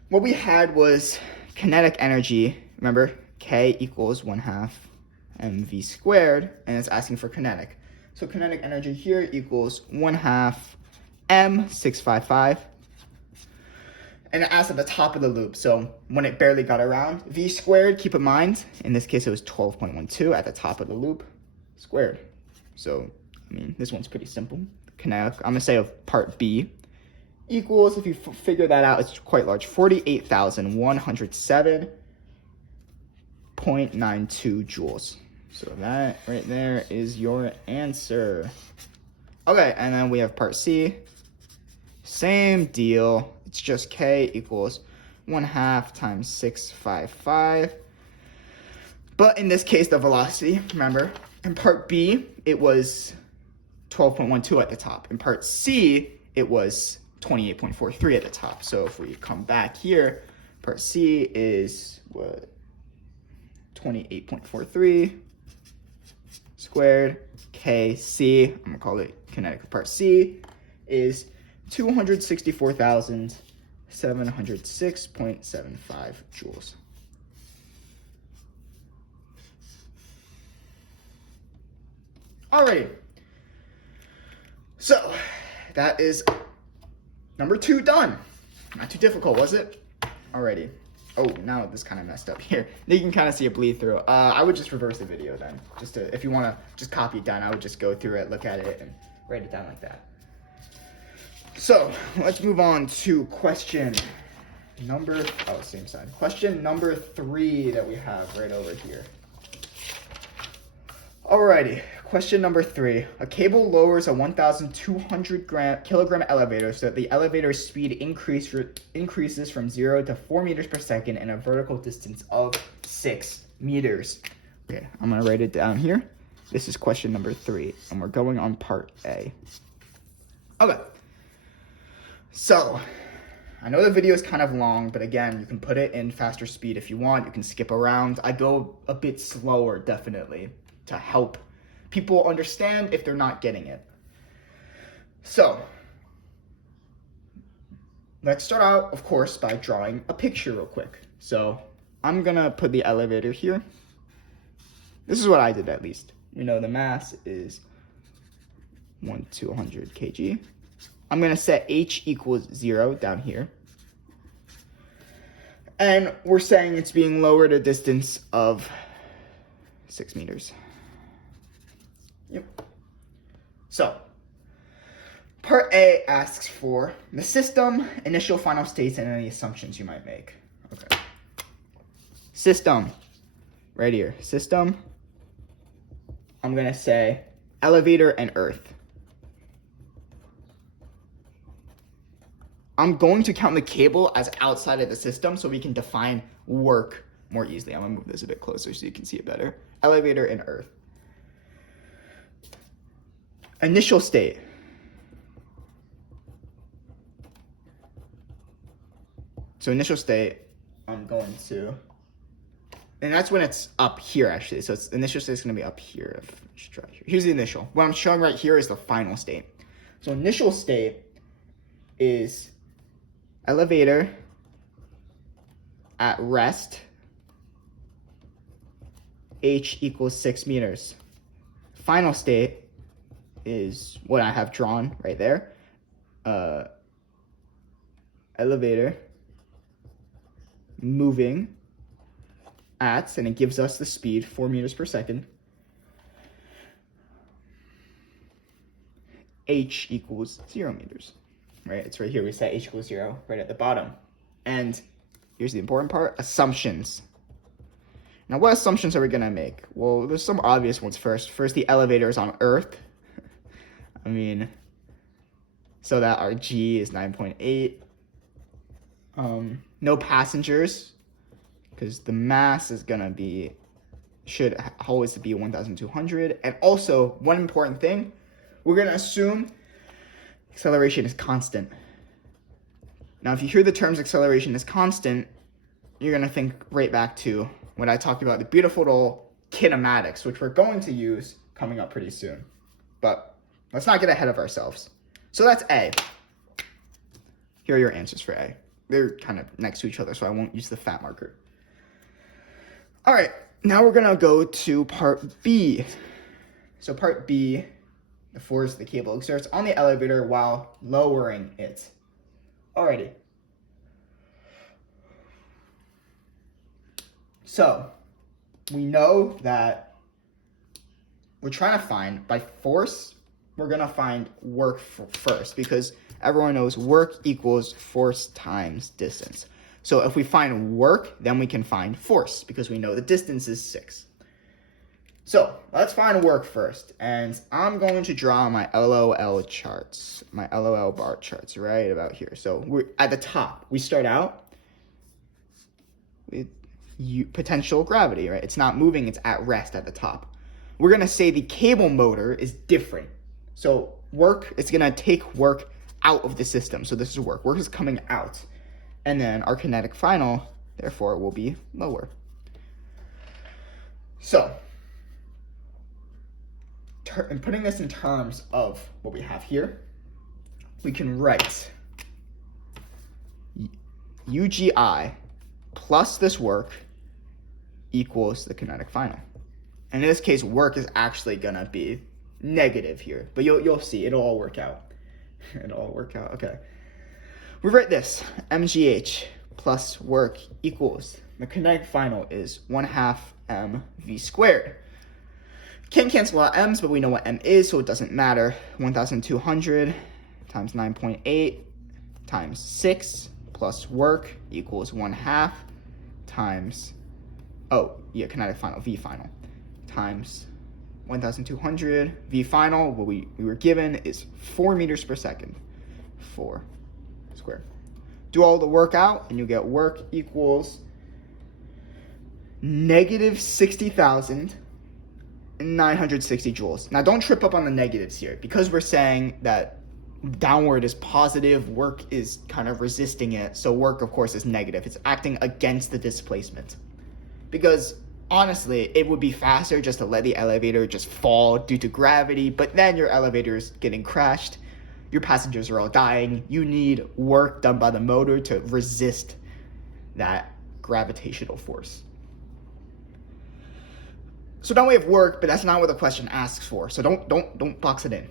what we had was kinetic energy. Remember, K equals 1/2 mv squared, and it's asking for kinetic. So kinetic energy here equals 1/2 m655. And it asks at the top of the loop. So when it barely got around, v squared, keep in mind, in this case it was 12.12 at the top of the loop, squared. So this one's pretty simple. Kinetic, I'm going to say of part B, equals, if you figure that out, it's quite large, 48,107.92 joules. So that right there is your answer. Okay, and then we have part C. Same deal. It's just K equals 1/2 times 655. But in this case, the velocity, remember, in part B, it was 12.12 at the top. In part C, it was 28.43 at the top. So if we come back here, part C is what? 28.43 squared. KC, I'm gonna call it kinetic of part C, is 264,706.75 joules. Alrighty. So, that is number 2 done. Not too difficult, was it? Alrighty. Oh, now this kind of messed up here. You can kind of see it bleed through. I would just reverse the video then. Just to, if you want to just copy it down, I would just go through it, look at it, and write it down like that. So, let's move on to question number, same side. Question number 3 that we have right over here. Alrighty, question number 3. A cable lowers a 1,200 kilogram elevator so that the elevator's speed increases from 0 to 4 meters per second in a vertical distance of 6 meters. Okay, I'm going to write it down here. This is question number 3, and we're going on part A. Okay. So, I know the video is kind of long, but again, you can put it in faster speed if you want. You can skip around. I go a bit slower, definitely, to help people understand if they're not getting it. So, let's start out, of course, by drawing a picture real quick. So, I'm going to put the elevator here. This is what I did, at least. We know the mass is 200 kg. I'm going to set h equals 0 down here. And we're saying it's being lowered a distance of 6 meters. Yep. So, part A asks for the system, initial final states, and any assumptions you might make. Okay. System, right here. System, I'm going to say elevator and earth. I'm going to count the cable as outside of the system so we can define work more easily. I'm going to move this a bit closer so you can see it better. Elevator and earth. Initial state. So initial state, I'm going to, and that's when it's up here actually. So it's initial state is going to be up here. Here's the initial. What I'm showing right here is the final state. So initial state is elevator at rest, h equals 6 meters. Final state is what I have drawn right there. Elevator moving at, and it gives us the speed, 4 meters per second. H equals 0 meters. Right, it's right here. We set h equals 0 right at the bottom. And here's the important part, assumptions. Now, what assumptions are we going to make? Well, there's some obvious ones first. First, the elevator is on Earth. I mean, so that our G is 9.8. No passengers, because the mass is going to be, should always be 1,200. And also, one important thing, we're going to assume acceleration is constant. Now, if you hear the terms acceleration is constant, you're going to think right back to when I talked about the beautiful little kinematics, which we're going to use coming up pretty soon. But let's not get ahead of ourselves. So that's A. Here are your answers for A. They're kind of next to each other, so I won't use the fat marker. All right, now we're going to go to part B. So part B, the force the cable exerts on the elevator while lowering it. Alrighty. So, we know that we're trying to find, by force, we're going to find work first, because everyone knows work equals force times distance. So if we find work, then we can find force, because we know the distance is 6. So let's find work first, and I'm going to draw my LOL charts, my LOL bar charts right about here. So we're at the top. We start out with potential gravity, right? It's not moving, it's at rest at the top. We're going to say the cable motor is different. So work, it's going to take work out of the system. So this is work. Work is coming out. And then our kinetic final, therefore, will be lower. So, and putting this in terms of what we have here, we can write UGI plus this work equals the kinetic final. And in this case, work is actually going to be negative here, but you'll see, it'll all work out. It'll all work out, okay. We write this, MGH plus work equals, the kinetic final is 1/2 mv squared. Can't cancel out m's, but we know what m is, so it doesn't matter. 1,200 times 9.8 times 6 plus work equals 1/2 times, kinetic final, v final, times 1,200. V final, what we were given is 4 meters per second. 4 squared. Do all the work out, and you get work equals negative 60,960 joules. Now, don't trip up on the negatives here, because we're saying that downward is positive, work is kind of resisting it, so work, of course, is negative. It's acting against the displacement. Because, honestly, it would be faster just to let the elevator just fall due to gravity, but then your elevator is getting crashed, your passengers are all dying, you need work done by the motor to resist that gravitational force. So now we have work, but that's not what the question asks for. So don't box it in.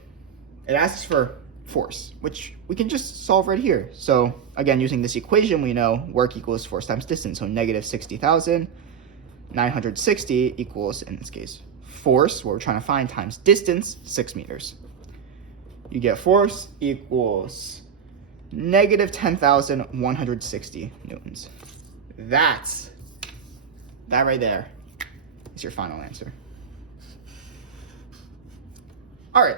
it asks for force, which we can just solve right here. So again, using this equation, we know work equals force times distance. So negative 60,960 equals, in this case, force, what we're trying to find, times distance, 6 meters. You get force equals negative 10,160 newtons. That right there is your final answer. All right.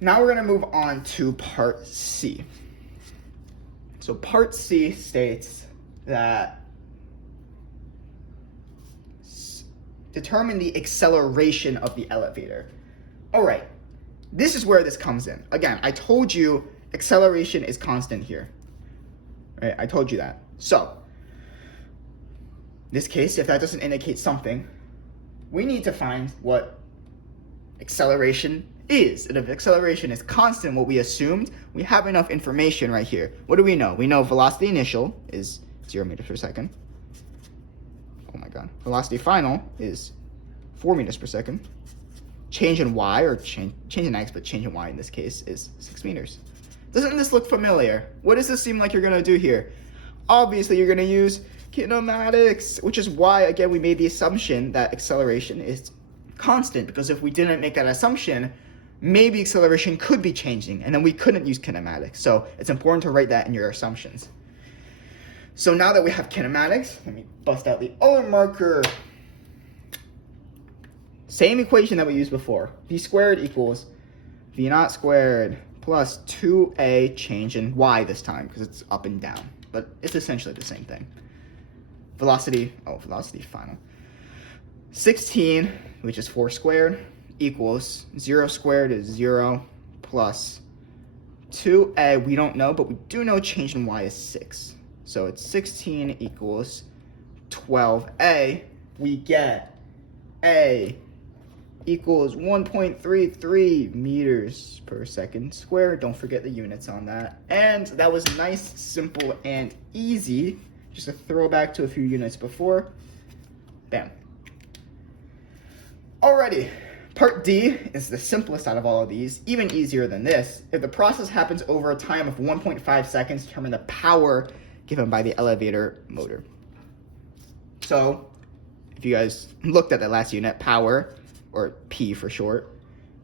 Now we're going to move on to part C. So part C states that determine the acceleration of the elevator. All right, this is where this comes in. Again, I told you acceleration is constant here. Right? I told you that. So, in this case, if that doesn't indicate something, we need to find what acceleration is. And if acceleration is constant, what we assumed, we have enough information right here. What do we know? We know velocity initial is 0 meters per second. Oh my god. Velocity final is 4 meters per second. Change in y, or change in x, but change in y in this case is 6 meters. Doesn't this look familiar? What does this seem like you're going to do here? Obviously, you're going to use kinematics, which is why, again, we made the assumption that acceleration is constant, because if we didn't make that assumption, maybe acceleration could be changing, and then we couldn't use kinematics. So it's important to write that in your assumptions. So now that we have kinematics, let me bust out the other marker. Same equation that we used before. V squared equals V naught squared plus 2a change in y this time, because it's up and down. But it's essentially the same thing. Velocity final. 16, which is 4 squared, equals 0 squared is 0 plus 2a, we don't know, but we do know change in y is 6. So it's 16 equals 12a. We get a equals 1.33 meters per second squared. Don't forget the units on that. And that was nice, simple, and easy. Just a throwback to a few units before. Bam. Alrighty. Part D is the simplest out of all of these, even easier than this. If the process happens over a time of 1.5 seconds, determine the power given by the elevator motor. So, if you guys looked at that last unit, power, or P for short,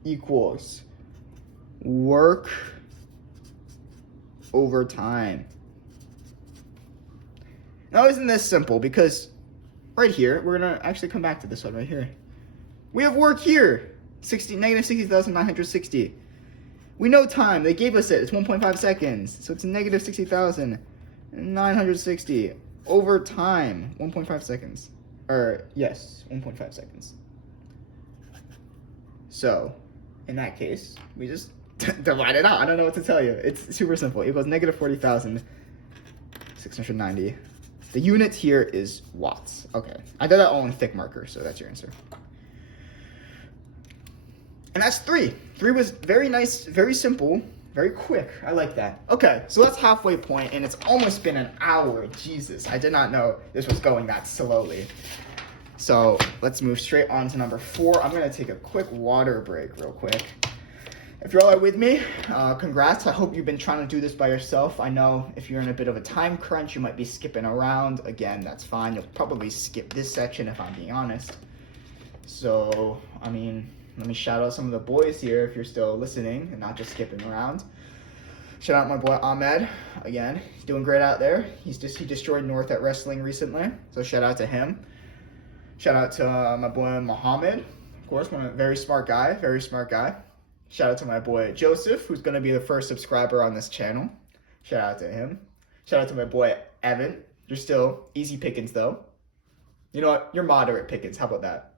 equals work over time. Now, isn't this simple? Because right here, we're going to actually come back to this one right here. We have work here, negative 60,960. We know time. They gave us it. It's 1.5 seconds. So it's negative 60,960 over time. 1.5 seconds. Or, yes, 1.5 seconds. So, in that case, we just divide it out. I don't know what to tell you. It's super simple. It equals negative 40,690. The unit here is watts. Okay. I did that all in thick marker, so that's your answer. And that's 3. 3 was very nice, very simple, very quick. I like that. Okay, so that's halfway point, and it's almost been an hour. Jesus, I did not know this was going that slowly. So let's move straight on to number 4. I'm going to take a quick water break real quick. If you all are with me, congrats. I hope you've been trying to do this by yourself. I know if you're in a bit of a time crunch, you might be skipping around. Again, that's fine. You'll probably skip this section if I'm being honest. So, I mean, let me shout out some of the boys here if you're still listening and not just skipping around. Shout out my boy Ahmed. Again, he's doing great out there. He destroyed North at wrestling recently, so shout out to him. Shout out to my boy Muhammad, of course, very smart guy. Shout out to my boy Joseph, who's going to be the first subscriber on this channel. Shout out to him. Shout out to my boy Evan. You're still easy pickings though. You know what? You're moderate pickings. How about that?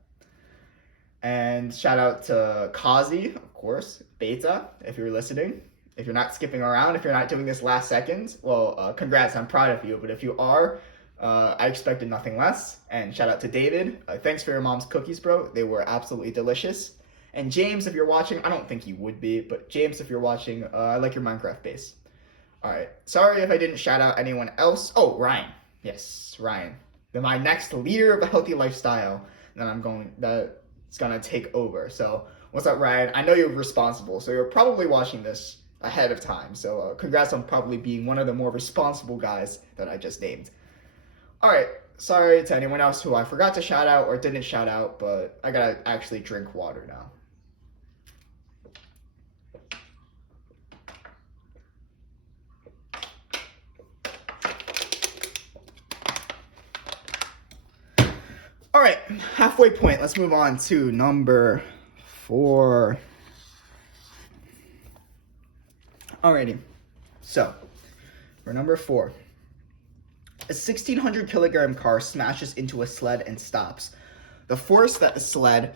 And shout out to Kazi, of course, Beta, if you're listening. If you're not skipping around, if you're not doing this last second, well, congrats, I'm proud of you. But if you are, I expected nothing less. And shout out to David. Thanks for your mom's cookies, bro. They were absolutely delicious. And James, if you're watching, I don't think you would be, but James, if you're watching, I like your Minecraft base. All right. Sorry if I didn't shout out anyone else. Oh, Ryan. Yes, Ryan. Then my next leader of a healthy lifestyle that it's gonna take over. So What's up, Ryan? I know you're responsible, so you're probably watching this ahead of time. So congrats on probably being one of the more responsible guys that I just named. All right, sorry to anyone else who I forgot to shout out or didn't shout out, but I gotta actually drink water now. All right, halfway point. Let's move on to number 4. Alrighty, so for number 4, a 1,600 kilogram car smashes into a sled and stops. The force that the sled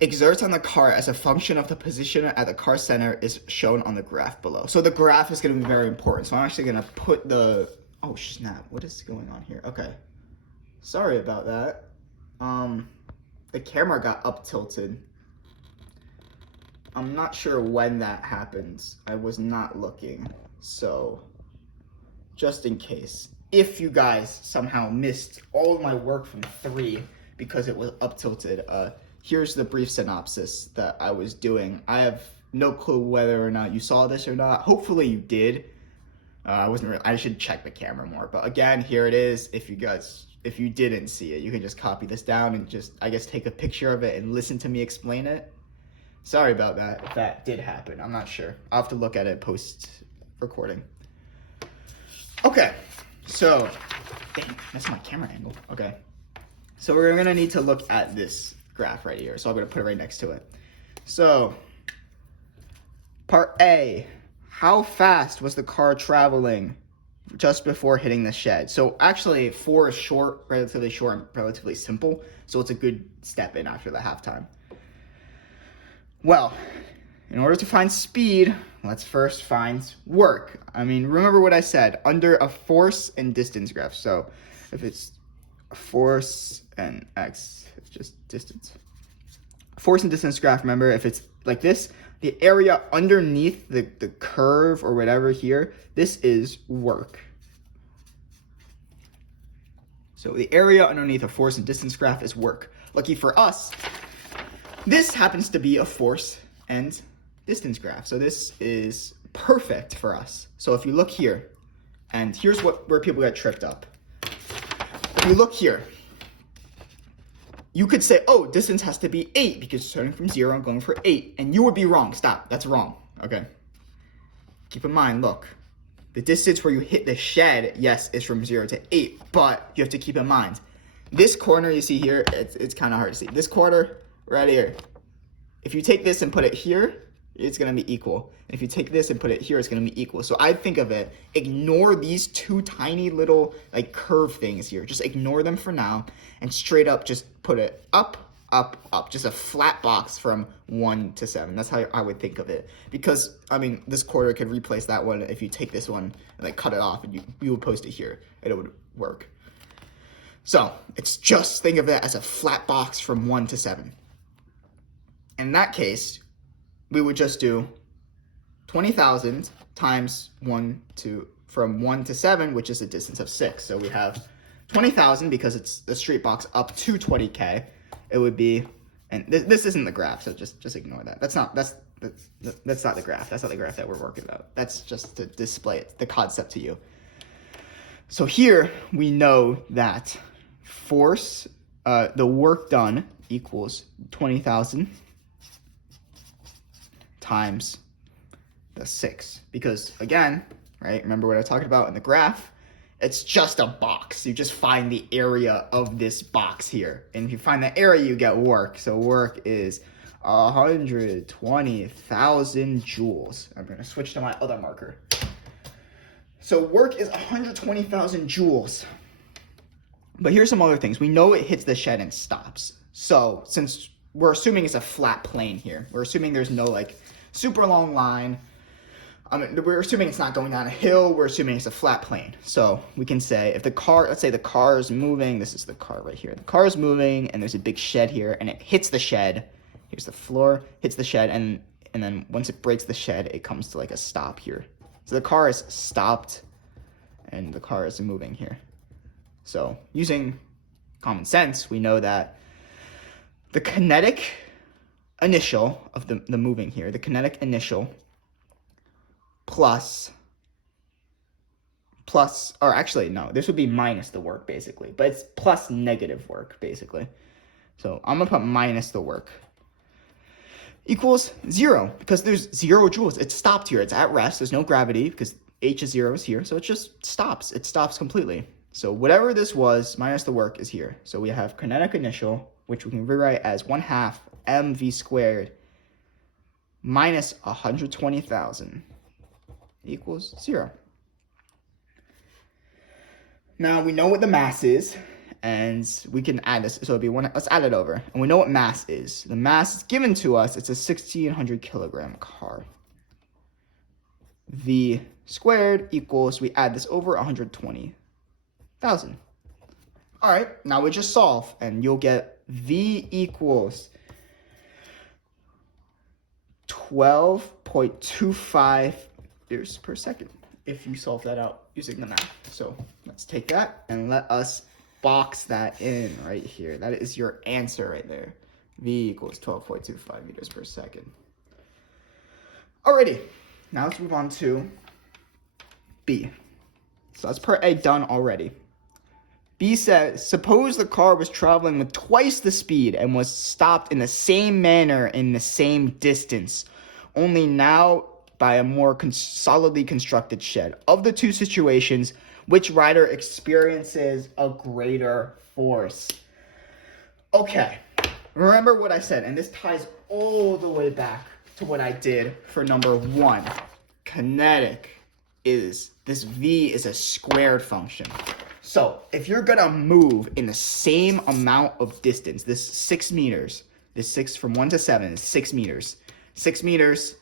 exerts on the car as a function of the position at the car center is shown on the graph below. So the graph is going to be very important. So I'm actually going to put the, oh snap, what is going on here? Okay, sorry about that. The camera got up tilted. I'm not sure when that happens. I was not looking, so just in case. If you guys somehow missed all of my work from 3 because it was up tilted, here's the brief synopsis that I was doing. I have no clue whether or not you saw this or not. Hopefully you did. I should check the camera more, but again, here it is. If you didn't see it, you can just copy this down and just, I guess, take a picture of it and listen to me explain it. Sorry about that, if that did happen. I'm not sure. I'll have to look at it post-recording. Okay, so, dang, that's my camera angle. Okay, so we're gonna need to look at this graph right here. So I'm gonna put it right next to it. So, part A, how fast was the car traveling just before hitting the shed? So actually 4 is short, relatively short, and relatively simple. So it's a good step in after the halftime. Well, in order to find speed, let's first find work. I mean, remember what I said, under a force and distance graph. So if it's a force and x, it's just distance. Force and distance graph, remember, if it's like this, the area underneath the curve or whatever here, this is work. So the area underneath a force and distance graph is work. Lucky for us, this happens to be a force and distance graph. So this is perfect for us. So if you look here, and here's where people get tripped up. If you look here, you could say, oh, distance has to be 8 because starting from 0 and going for 8. And you would be wrong. Stop. That's wrong. Okay. Keep in mind, look. The distance where you hit the shed, yes, is from 0 to 8. But you have to keep in mind, this corner you see here, it's kind of hard to see. This corner right here, if you take this and put it here, it's going to be equal. If you take this and put it here, it's going to be equal. So I think of it, ignore these 2 tiny little like curve things here. Just ignore them for now and straight up just put it up, up, up. Just a flat box from 1 to 7. That's how I would think of it. Because, I mean, this quarter could replace that one if you take this one and like cut it off and you would post it here and it would work. So it's just think of it as a flat box from 1 to 7. In that case, we would just do 20,000 times from 1 to 7, which is a distance of 6. So we have 20,000 because it's the straight box up to 20K. It would be, and this isn't the graph, so just ignore that. That's not the graph. That's not the graph that we're working about. That's just to display it, the concept to you. So here we know that force, the work done equals 20,000 times the 6, because again, right, remember what I talked about in the graph, it's just a box. You just find the area of this box here, and if you find the area, you get work. So work is 120,000 joules. I'm going to switch to my other marker. So work is 120,000 joules. But here's some other things. We know it hits the shed and stops. So since we're assuming it's a flat plane here, we're assuming there's no like super long line. We're assuming it's not going down a hill. We're assuming it's a flat plane. So we can say if the car, let's say the car is moving. This is the car right here. The car is moving and there's a big shed here and it hits the shed. Here's the floor, hits the shed, and then once it breaks the shed, it comes to like a stop here. So the car is stopped and the car is moving here. So using common sense, we know that the kinetic initial of the moving here, the kinetic initial plus, or actually, no, this would be minus the work, basically. But it's plus negative work, basically. So I'm going to put minus the work equals 0, because there's 0 joules. It's stopped here. It's at rest. There's no gravity because h is 0 is here. So it just stops. It stops completely. So whatever this was minus the work is here. So we have kinetic initial, which we can rewrite as 1/2 mv squared minus 120,000 equals 0. Now we know what the mass is, and we can add this. So it'd be one. Let's add it over, and we know what mass is. The mass is given to us. It's a 1,600 kilogram car. V squared equals, we add this over, 120,000. All right, now we just solve, and you'll get V equals 12.25 meters per second if you solve that out using the math. So let's take that and let us box that in right here. That is your answer right there. V equals 12.25 meters per second. Alrighty, now let's move on to B. So that's part A done already. B says, suppose the car was traveling with twice the speed and was stopped in the same manner in the same distance, only now by a more solidly constructed shed. Of the two situations, which rider experiences a greater force? Okay, remember what I said, and this ties all the way back to what I did for number 1. Kinetic is, this V is a squared function. So if you're gonna move in the same amount of distance, this 6 meters, this 6 from 1 to 7 is 6 meters. 6 meters,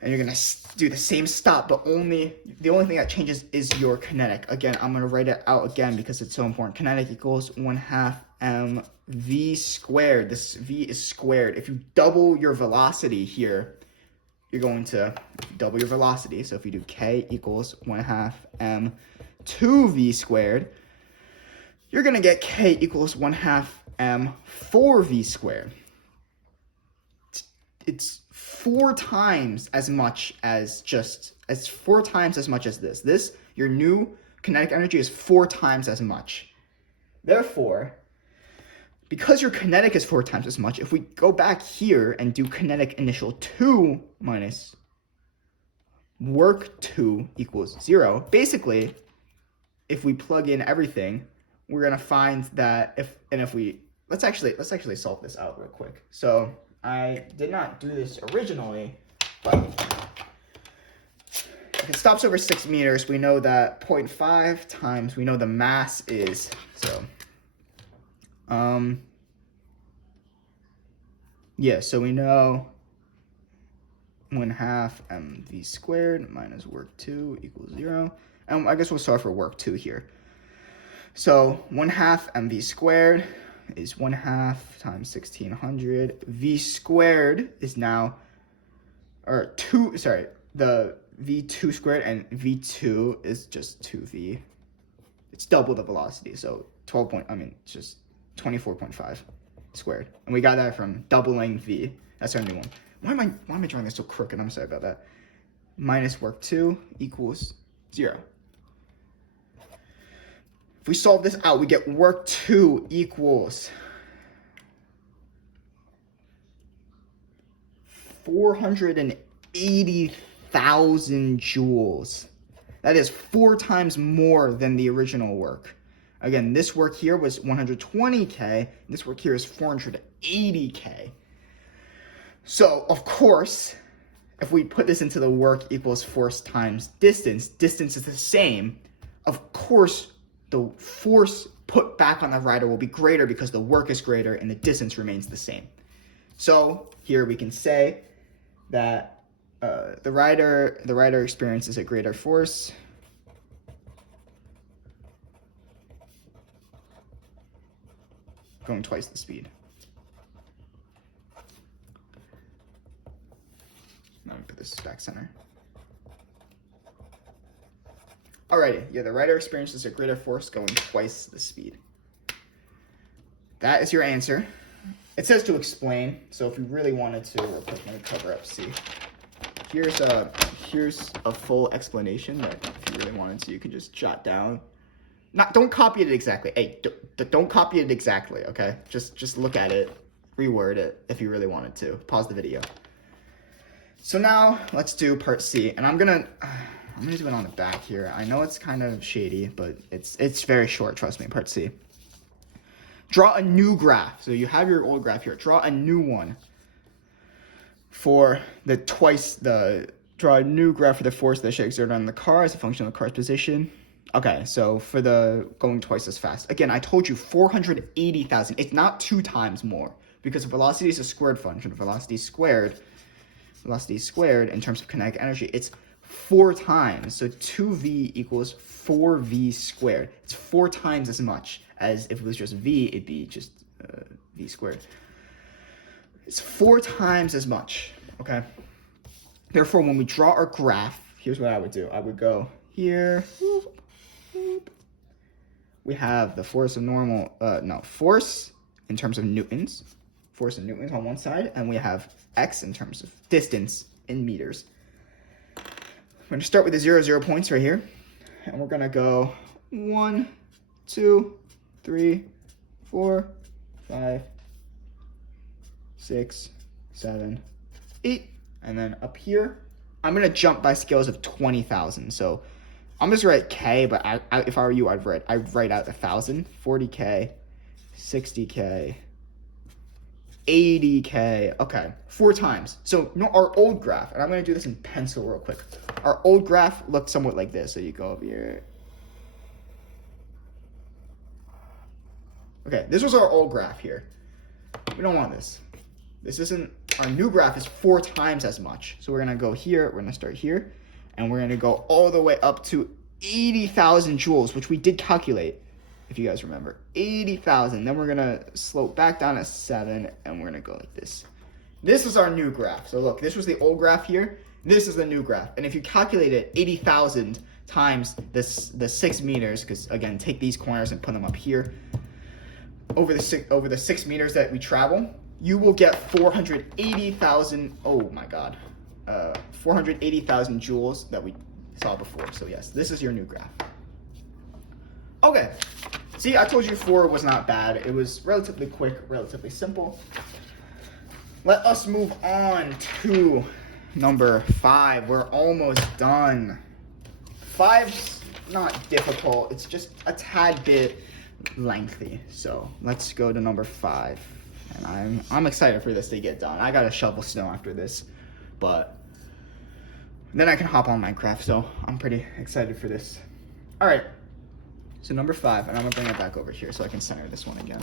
and you're gonna do the same stop, but the only thing that changes is your kinetic. Again, I'm gonna write it out again because it's so important. Kinetic equals 1/2 mv squared. This v is squared. If you double your velocity here, you're going to double your velocity. So if you do k equals 1/2 m 2v squared, you're gonna get k equals 1/2 m 4v squared. It's 4 times as much as this. This, your new kinetic energy is 4 times as much. Therefore, because your kinetic is 4 times as much, if we go back here and do kinetic initial 2 minus work 2 equals 0, basically, if we plug in everything, we're gonna find that let's actually solve this out real quick. So I did not do this originally, but if it stops over 6 meters, we know that 0.5 times, we know the mass is, so, so we know 1/2 mv squared minus work 2 equals 0. And I guess we'll start for work 2 here. So 1/2 mv squared is 1/2 times 1,600. V squared is now, the V2 squared, and V2 is just 2V. It's double the velocity, so it's just 24.5 squared. And we got that from doubling V. That's our new one. Why am I drawing this so crooked? I'm sorry about that. Minus work 2 equals 0. If we solve this out, we get work 2 equals 480,000 joules. That is 4 times more than the original work. Again, this work here was 120K. This work here is 480K. So, of course, if we put this into the work equals force times distance, distance is the same. Of course, the force put back on the rider will be greater because the work is greater and the distance remains the same. So here we can say that the rider experiences a greater force going twice the speed. Now we put this back center. Alrighty, the rider experiences a greater force going twice the speed. That is your answer. It says to explain, so if you really wanted to, real quick, let me cover up C. Here's a full explanation that if you really wanted to, you can just jot down. Don't copy it exactly. Hey, don't copy it exactly, okay? Just look at it, reword it if you really wanted to. Pause the video. So now let's do part C, and I'm gonna do it on the back here. I know it's kind of shady, but it's very short. Trust me. Part C. Draw a new graph. So you have your old graph here. Draw a new one for draw a new graph for the force that should exert on the car as a function of the car's position. Okay, so for the going twice as fast. Again, I told you 480,000. It's not 2 times more because velocity is a squared function. Velocity squared in terms of kinetic energy, it's 4 times. So 2v equals 4v squared. It's 4 times as much as if it was just v, it'd be just v squared. It's 4 times as much, okay? Therefore, when we draw our graph, here's what I would do. I would go here. We have the force in terms of newtons. Force in newtons on one side, and we have x in terms of distance in meters. I'm going to start with the 0, 0 points right here, and we're going to go 1, 2, 3, 4, 5, 6, 7, 8, and then up here, I'm going to jump by scales of 20,000. So I'm just write K, but if I were you, I'd write out 1,000, 40K, 60K, 80K, okay, 4 times. So our old graph, and I'm going to do this in pencil real quick. Our old graph looked somewhat like this. So you go over here. Okay, this was our old graph here. We don't want this. This isn't, our new graph is 4 times as much. So we're going to go here, we're going to start here, and we're going to go all the way up to 80,000 joules, which we did calculate, if you guys remember. 80,000. Then we're going to slope back down to 7, and we're going to go like this. This is our new graph. So look, this was the old graph here. This is the new graph. And if you calculate it, 80,000 times the 6 meters, because again, take these corners and put them up here, over the 6 meters that we travel, you will get 480,000, oh my god, 480,000 joules that we saw before. So yes, this is your new graph. Okay, see, I told you 4 was not bad. It was relatively quick, relatively simple. Let us move on to number 5. We're almost done. 5's not difficult. It's just a tad bit lengthy. So let's go to number 5. And I'm excited for this to get done. I gotta shovel snow after this, but then I can hop on Minecraft. So I'm pretty excited for this. All right. So number 5, and I'm gonna bring it back over here so I can center this one again.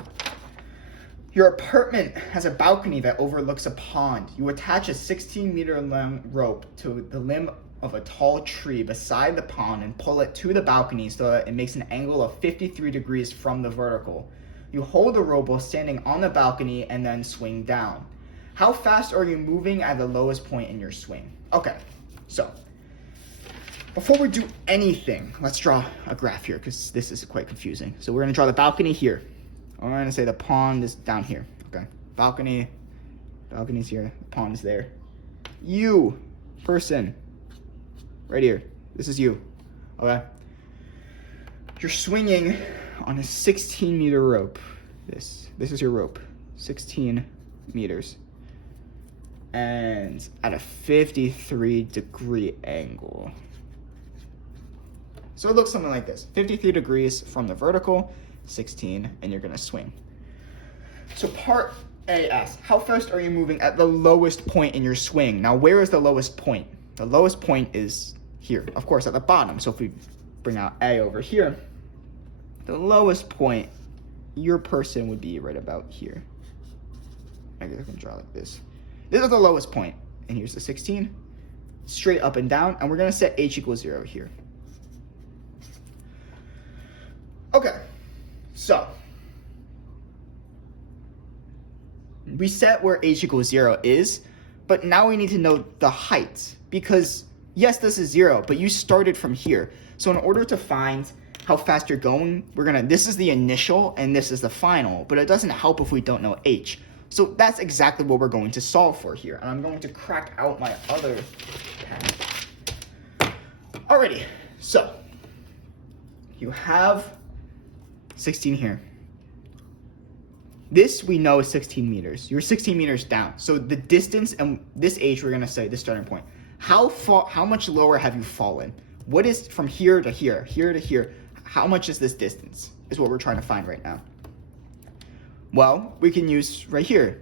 Your apartment has a balcony that overlooks a pond. You attach a 16-meter long rope to the limb of a tall tree beside the pond and pull it to the balcony so that it makes an angle of 53 degrees from the vertical. You hold the rope while standing on the balcony and then swing down. How fast are you moving at the lowest point in your swing? Okay, so before we do anything, let's draw a graph here because this is quite confusing. So we're going to draw the balcony here. I'm going to say the pond is down here. Okay, balcony's here, the pond is there. You, person, right here. This is you, okay? You're swinging on a 16-meter rope. This is your rope, 16 meters. And at a 53-degree angle. So it looks something like this. 53 degrees from the vertical, 16, and you're gonna swing. So part A asks, how fast are you moving at the lowest point in your swing? Now, where is the lowest point? The lowest point is here, of course, at the bottom. So if we bring out A over here, the lowest point, your person would be right about here. I guess I can draw like this. This is the lowest point, and here's the 16, straight up and down, and we're gonna set h equals 0 here. Okay, so we set where h equals 0 is, but now we need to know the height, because yes, this is 0, but you started from here. So in order to find how fast you're going, this is the initial and this is the final, but it doesn't help if we don't know h. So that's exactly what we're going to solve for here. And I'm going to crack out my other pen. Alrighty, so you have 16 here. This we know is 16 meters. You're 16 meters down. So the distance and this h, we're gonna say the starting point. How much lower have you fallen? What is from here to here, here to here? How much is this distance? Is what we're trying to find right now. Well, we can use right here.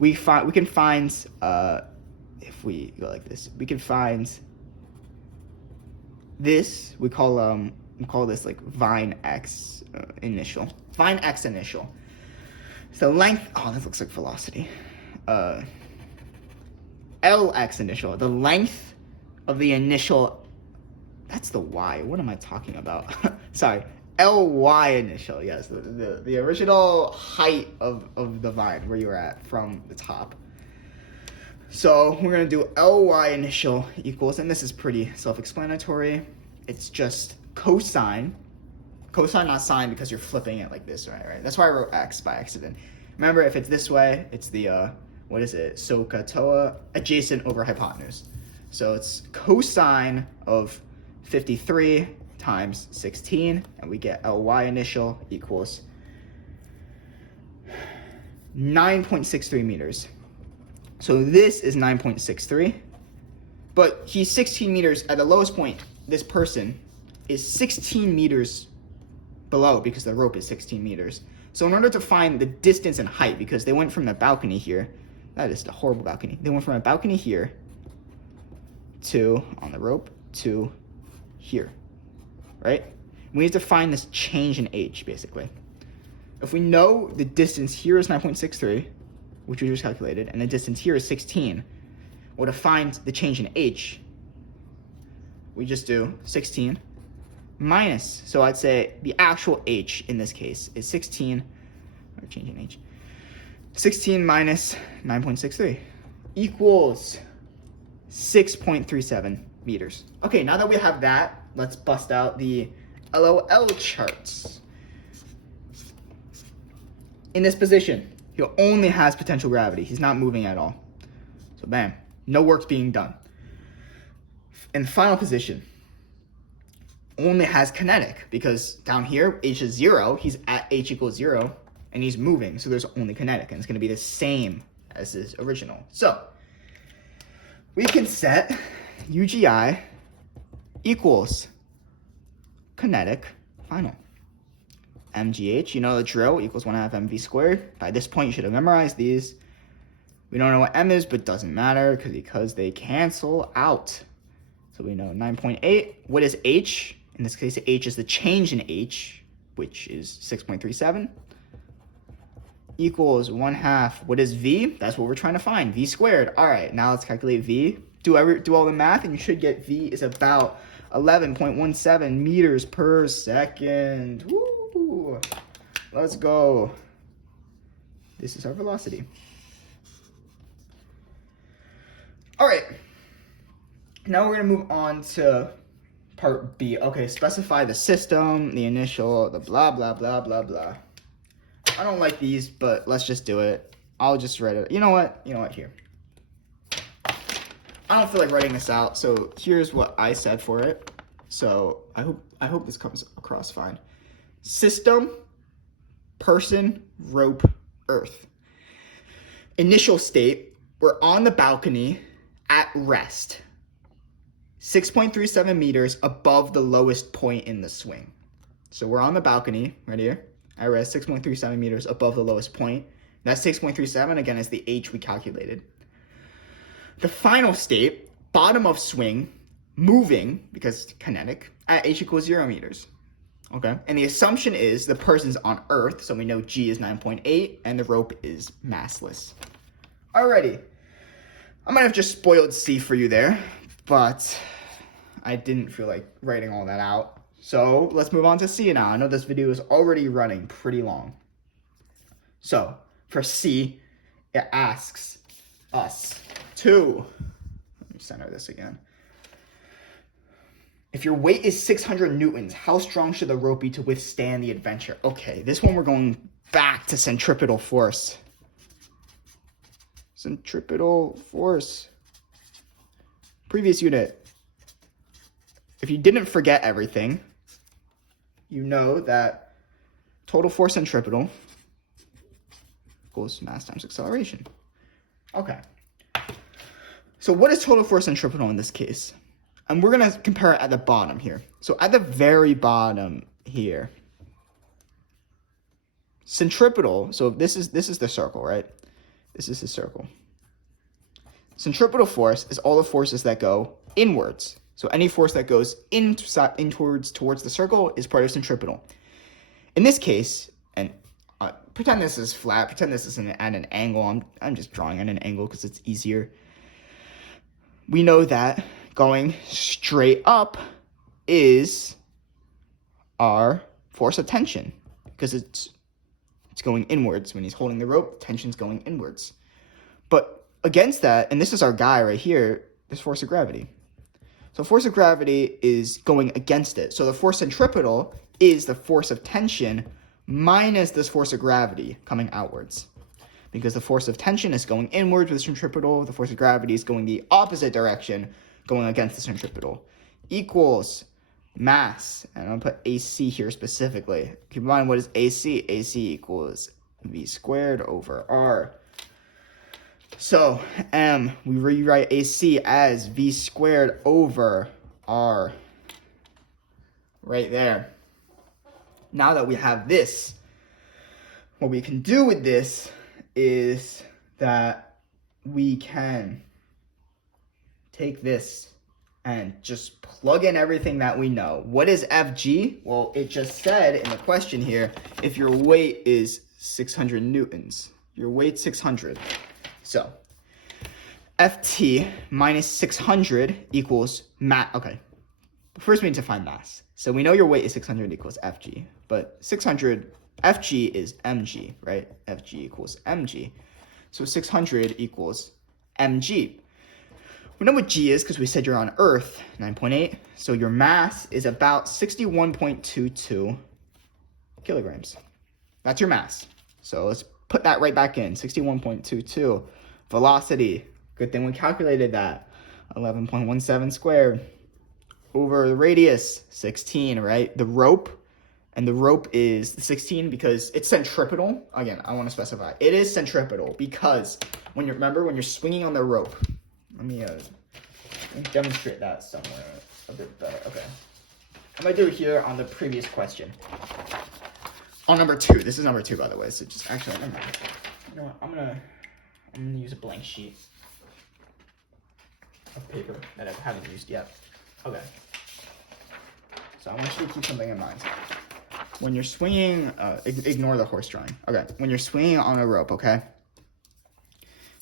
We can find if we go like this, we can find this. We call this like vine x initial. Vine x initial. So length. Oh, this looks like velocity. Lx initial. The length of the initial. That's the y. What am I talking about? Sorry. Ly initial. Yes, the original height of the vine where you were at from the top. So we're gonna do Ly initial equals, and this is pretty self-explanatory. It's just cosine. Cosine, not sine, because you're flipping it like this, right? That's why I wrote x by accident. Remember, if it's this way, it's the, what is it? SOHCAHTOA, adjacent over hypotenuse. So it's cosine of 53 times 16, and we get Ly initial equals 9.63 meters. So this is 9.63, but he's 16 meters at the lowest point. This person is 16 meters below because the rope is 16 meters. So in order to find the distance and height, because they went from the balcony here, that is the horrible balcony. They went from a balcony here to, on the rope, to here, right? We need to find this change in h, basically. If we know the distance here is 9.63, which we just calculated, and the distance here is 16, well, to find the change in h, we just do 16 minus, so I'd say the actual h in this case is 16, or changing h, 16 minus 9.63 equals 6.37 meters. Okay, now that we have that, let's bust out the LOL charts. In this position, he only has potential gravity. He's not moving at all. So bam, no work's being done. In the final position, only has kinetic, because down here, h is 0, he's at h equals 0, and he's moving, so there's only kinetic, and it's going to be the same as his original. So, we can set UGI equals kinetic final. MGH, you know the drill, equals 1/2 mv squared. By this point, you should have memorized these. We don't know what m is, but doesn't matter, because they cancel out. So we know 9.8. What is h? In this case, h is the change in h, which is 6.37, equals 1/2. What is v? That's what we're trying to find, v squared. All right, now let's calculate v. Do all the math, and you should get v is about 11.17 meters per second. Woo! Let's go. This is our velocity. All right. Now we're going to move on to part B. Okay, specify the system, the initial, the blah, blah, blah, blah, blah. I don't like these, but let's just do it. I'll just write it. You know what? Here. I don't feel like writing this out, so here's what I said for it. So I hope this comes across fine. System, person, rope, earth. Initial state, we're on the balcony at rest. 6.37 meters above the lowest point in the swing. So we're on the balcony, right here, at rest, 6.37 meters above the lowest point. That 6.37, again, is the h we calculated. The final state, bottom of swing, moving, because kinetic, at h equals 0 meters. Okay, and the assumption is the person's on Earth, so we know g is 9.8, and the rope is massless. Alrighty. I might have just spoiled C for you there, but I didn't feel like writing all that out. So let's move on to C now. I know this video is already running pretty long. So for C, it asks us to, let me center this again. If your weight is 600 newtons, how strong should the rope be to withstand the adventure? Okay, this one we're going back to centripetal force. centripetal force. Previous unit. If you didn't forget everything, you know that total force centripetal equals mass times acceleration. Okay. So what is total force centripetal in this case? And we're going to compare it at the bottom here. So at the very bottom here, centripetal, so this is the circle, right? This is the circle. Centripetal force is all the forces that go inwards. So any force that goes in towards the circle is part of centripetal. In this case, and pretend this is flat, pretend this is at an angle. I'm just drawing at an angle because it's easier. We know that going straight up is our force of tension because it's going inwards. When he's holding the rope, tension's going inwards. But against that, and this is our guy right here, there's force of gravity. So force of gravity is going against it. So the force centripetal is the force of tension minus this force of gravity coming outwards. Because the force of tension is going inwards with the centripetal, the force of gravity is going the opposite direction, going against the centripetal. Equals mass, and I'm going to put AC here specifically. Keep in mind, what is AC? AC equals V squared over R. So, we rewrite AC as V squared over R. Right there. Now that we have this, what we can do with this is that we can take this and just plug in everything that we know. What is Fg? Well, it just said in the question here, if your weight is 600 newtons. Your weight's 600. So, Ft minus 600 equals mass. Okay, first we need to find mass. So we know your weight is 600 equals Fg, but 600, Fg is mg, right? Fg equals mg. So 600 equals mg. We know what g is because we said you're on Earth, 9.8. So your mass is about 61.22 kilograms. That's your mass. So let's put that right back in, 61.22. Velocity, good thing we calculated that, 11.17 squared. Over the radius, 16, right? The rope, and the rope is 16 because it's centripetal. Again, I want to specify. It is centripetal because when you're swinging on the rope, let me demonstrate that somewhere a bit better. Okay. I'm going to do it here on the previous question. On number 2. This is number 2, by the way. So just actually, never mind. You know what? I'm gonna use a blank sheet of paper that I haven't used yet. Okay. So I want you to keep something in mind. When you're swinging, ignore the horse drawing. Okay. When you're swinging on a rope, okay?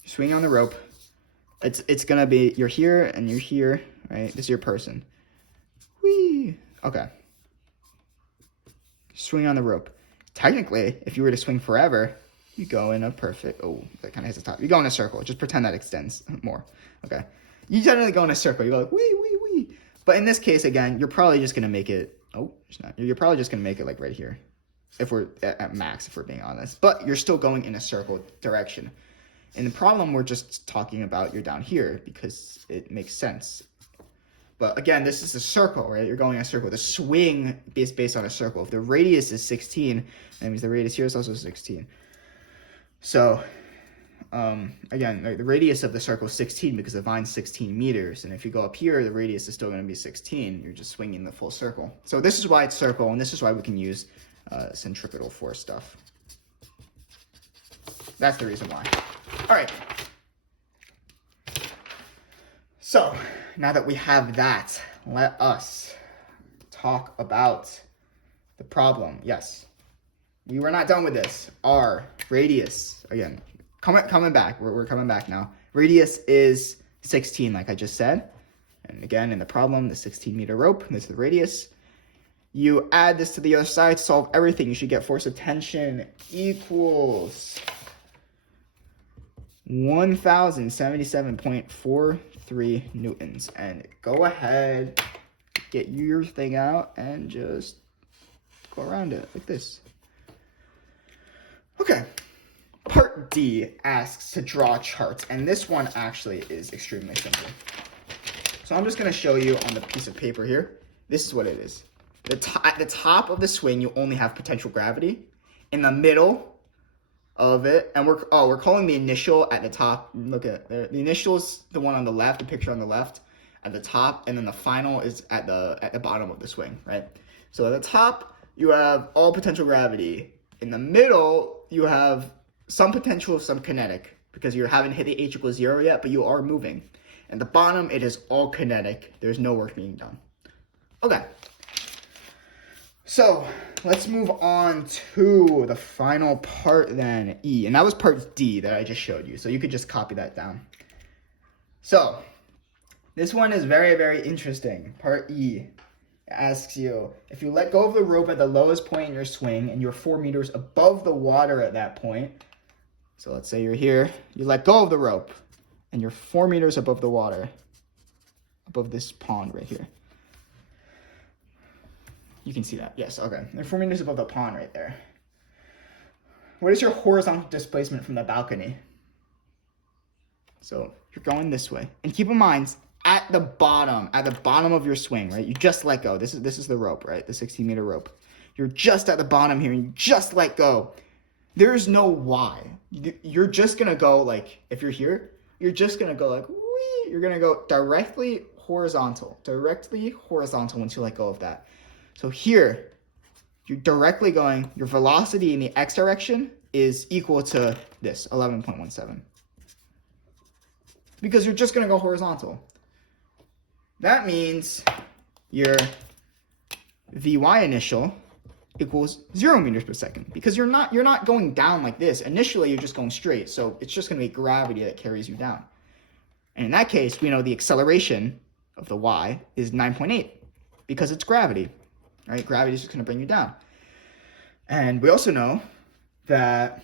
You're swinging on the rope. It's gonna be, you're here and you're here, right? This is your person. Whee! Okay. Swing on the rope. Technically, if you were to swing forever, you go in a perfect, oh, that kind of hits the top. You go in a circle. Just pretend that extends more. Okay. You generally go in a circle. You go like, wee, wee, wee. But in this case, again, you're probably just going to make it, oh, it's not. You're probably just going to make it like right here. If we're at max, if we're being honest. But you're still going in a circle direction. In the problem, we're just talking about you're down here because it makes sense. But again, this is a circle, right? You're going in a circle. The swing is based on a circle. If the radius is 16, that means the radius here is also 16. So, again, the radius of the circle is 16 because the vine's 16 meters. And if you go up here, the radius is still going to be 16. You're just swinging the full circle. So this is why it's circle, and this is why we can use centripetal force stuff. That's the reason why. All right. So, now that we have that, let us talk about the problem. Yes, we were not done with this. R, radius, again, coming back. We're coming back now. Radius is 16, like I just said. And again, in the problem, the 16-meter rope, this is the radius. You add this to the other side to solve everything. You should get force of tension equals 1,077.43 newtons. And go ahead, get your thing out, and just go around it like this. Okay, part part D asks to draw charts, and this one actually is extremely simple. So I'm just going to show you on the piece of paper here. This is what it is. At the top of the swing, you only have potential gravity. In the middle of it, and we're calling the initial at the top. Look at there. The initial is the one on the left, the picture on the left at the top, and then the final is at the bottom of the swing, right? So at the top, you have all potential gravity. In the middle, you have some potential of some kinetic because you haven't hit the h equals 0 yet, but you are moving. At the bottom, it is all kinetic. There's no work being done. Okay. So let's move on to the final part then, E. And that was part D that I just showed you. So you could just copy that down. So this one is very, very interesting. Part E asks you, if you let go of the rope at the lowest point in your swing and you're 4 meters above the water at that point. So let's say you're here, you let go of the rope and you're 4 meters above the water, above this pond right here. You can see that. Yes, okay. They're 4 meters above the pond right there. What is your horizontal displacement from the balcony? So you're going this way. And keep in mind, at the bottom of your swing, right? You just let go. This is the rope, right? The 16-meter rope. You're just at the bottom here and you just let go. There's no Y. You're just going to go like, if you're here, you're just going to go like, wee. You're going to go directly horizontal once you let go of that. So here, you're directly going, your velocity in the x direction is equal to this, 11.17. Because you're just going to go horizontal. That means your Vy initial equals 0 meters per second. Because you're not going down like this. Initially, you're just going straight. So it's just going to be gravity that carries you down. And in that case, we know the acceleration of the y is 9.8 because it's gravity. Right? Gravity is just going to bring you down. And we also know that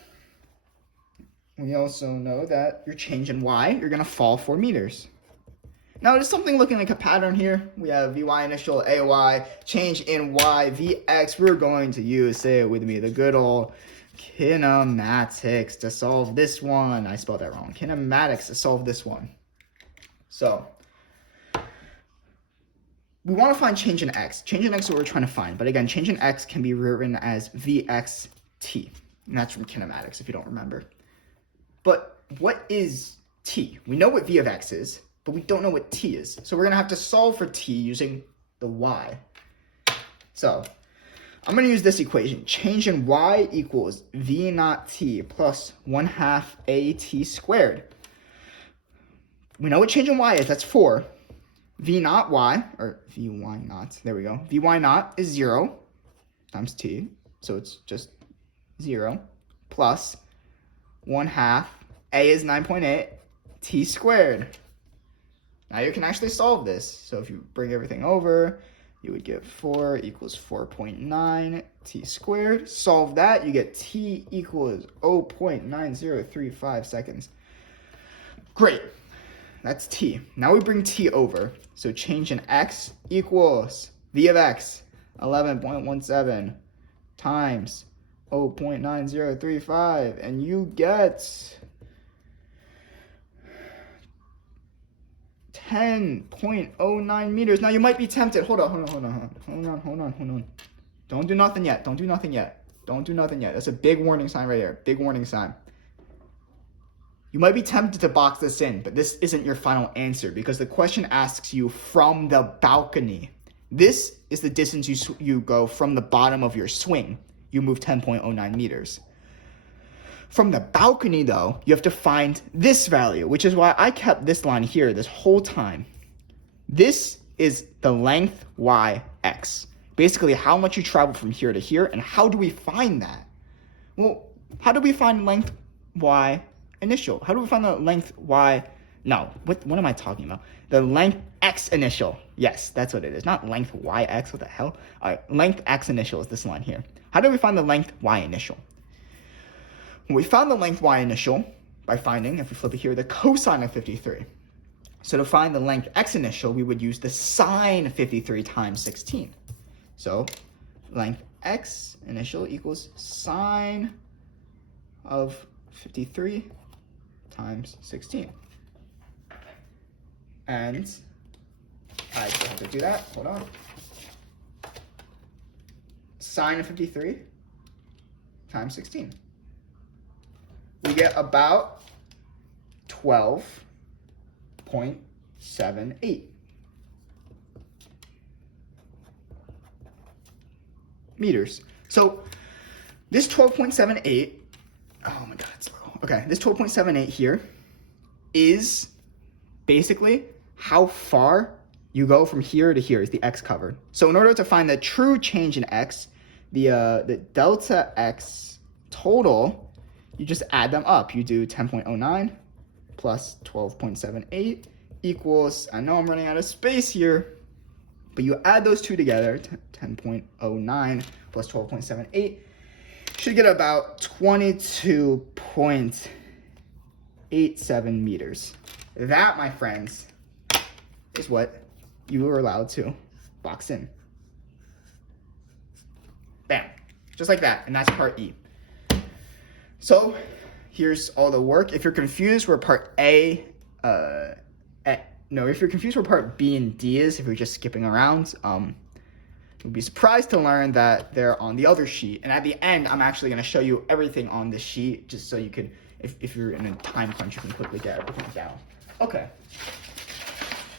your change in y, you're going to fall 4 meters. Now, there's something looking like a pattern here. We have Vy initial, Ay, change in y, Vx. We're going to use, say it with me, the good old kinematics to solve this one. I spelled that wrong. Kinematics to solve this one. So we want to find change in x. Change in x is what we're trying to find. But again, change in x can be written as Vxt. And that's from kinematics, if you don't remember. But what is t? We know what V of x is, but we don't know what t is. So we're going to have to solve for t using the y. So I'm going to use this equation. Change in y equals V naught t plus 1/2 at squared. We know what change in y is. That's 4. V naught y, or Vy naught, there we go. Vy naught is 0 times t, so it's just 0, plus 1/2, a is 9.8, t squared. Now you can actually solve this. So if you bring everything over, you would get 4 equals 4.9 t squared. Solve that, you get t equals 0.9035 seconds. Great. That's t. Now we bring t over. So change in x equals V of x, 11.17 times 0.9035. And you get 10.09 meters. Now you might be tempted. Hold on. Don't do nothing yet. That's a big warning sign right here. Big warning sign. You might be tempted to box this in, but this isn't your final answer because the question asks you from the balcony. This is the distance you go from the bottom of your swing. You move 10.09 meters. From the balcony, though, you have to find this value, which is why I kept this line here this whole time. This is the length yx. Basically, how much you travel from here to here, and how do we find that? Well, how do we find length y initial? How do we find the length y? No, what am I talking about? The length x initial. Yes, that's what it is. Not length yx. What the hell? All right, length x initial is this line here. How do we find the length y initial? We found the length y initial by finding, if we flip it here, the cosine of 53. So to find the length x initial, we would use the sine 53 times 16. So length x initial equals sine of 53 times 16. And I still have to do that. Hold on. Sine of 53 times 16. We get about 12.78 meters. So this 12.78, oh my God, it's low. Okay, this 12.78 here is basically how far you go from here to here is the x covered. So in order to find the true change in x, the delta x total, you just add them up. You do 10.09 plus 12.78 equals, I know I'm running out of space here, but you add those two together, 10.09 plus 12.78, should get about 22.87 meters. That, my friends, is what you are allowed to box in. Bam. Just like that. And that's part E. So here's all the work. If you're confused where part if you're confused where part B and D is, if you're just skipping around, you'll be surprised to learn that they're on the other sheet. And at the end, I'm actually going to show you everything on this sheet, just so you can, if you're in a time crunch, you can quickly get everything down. Okay.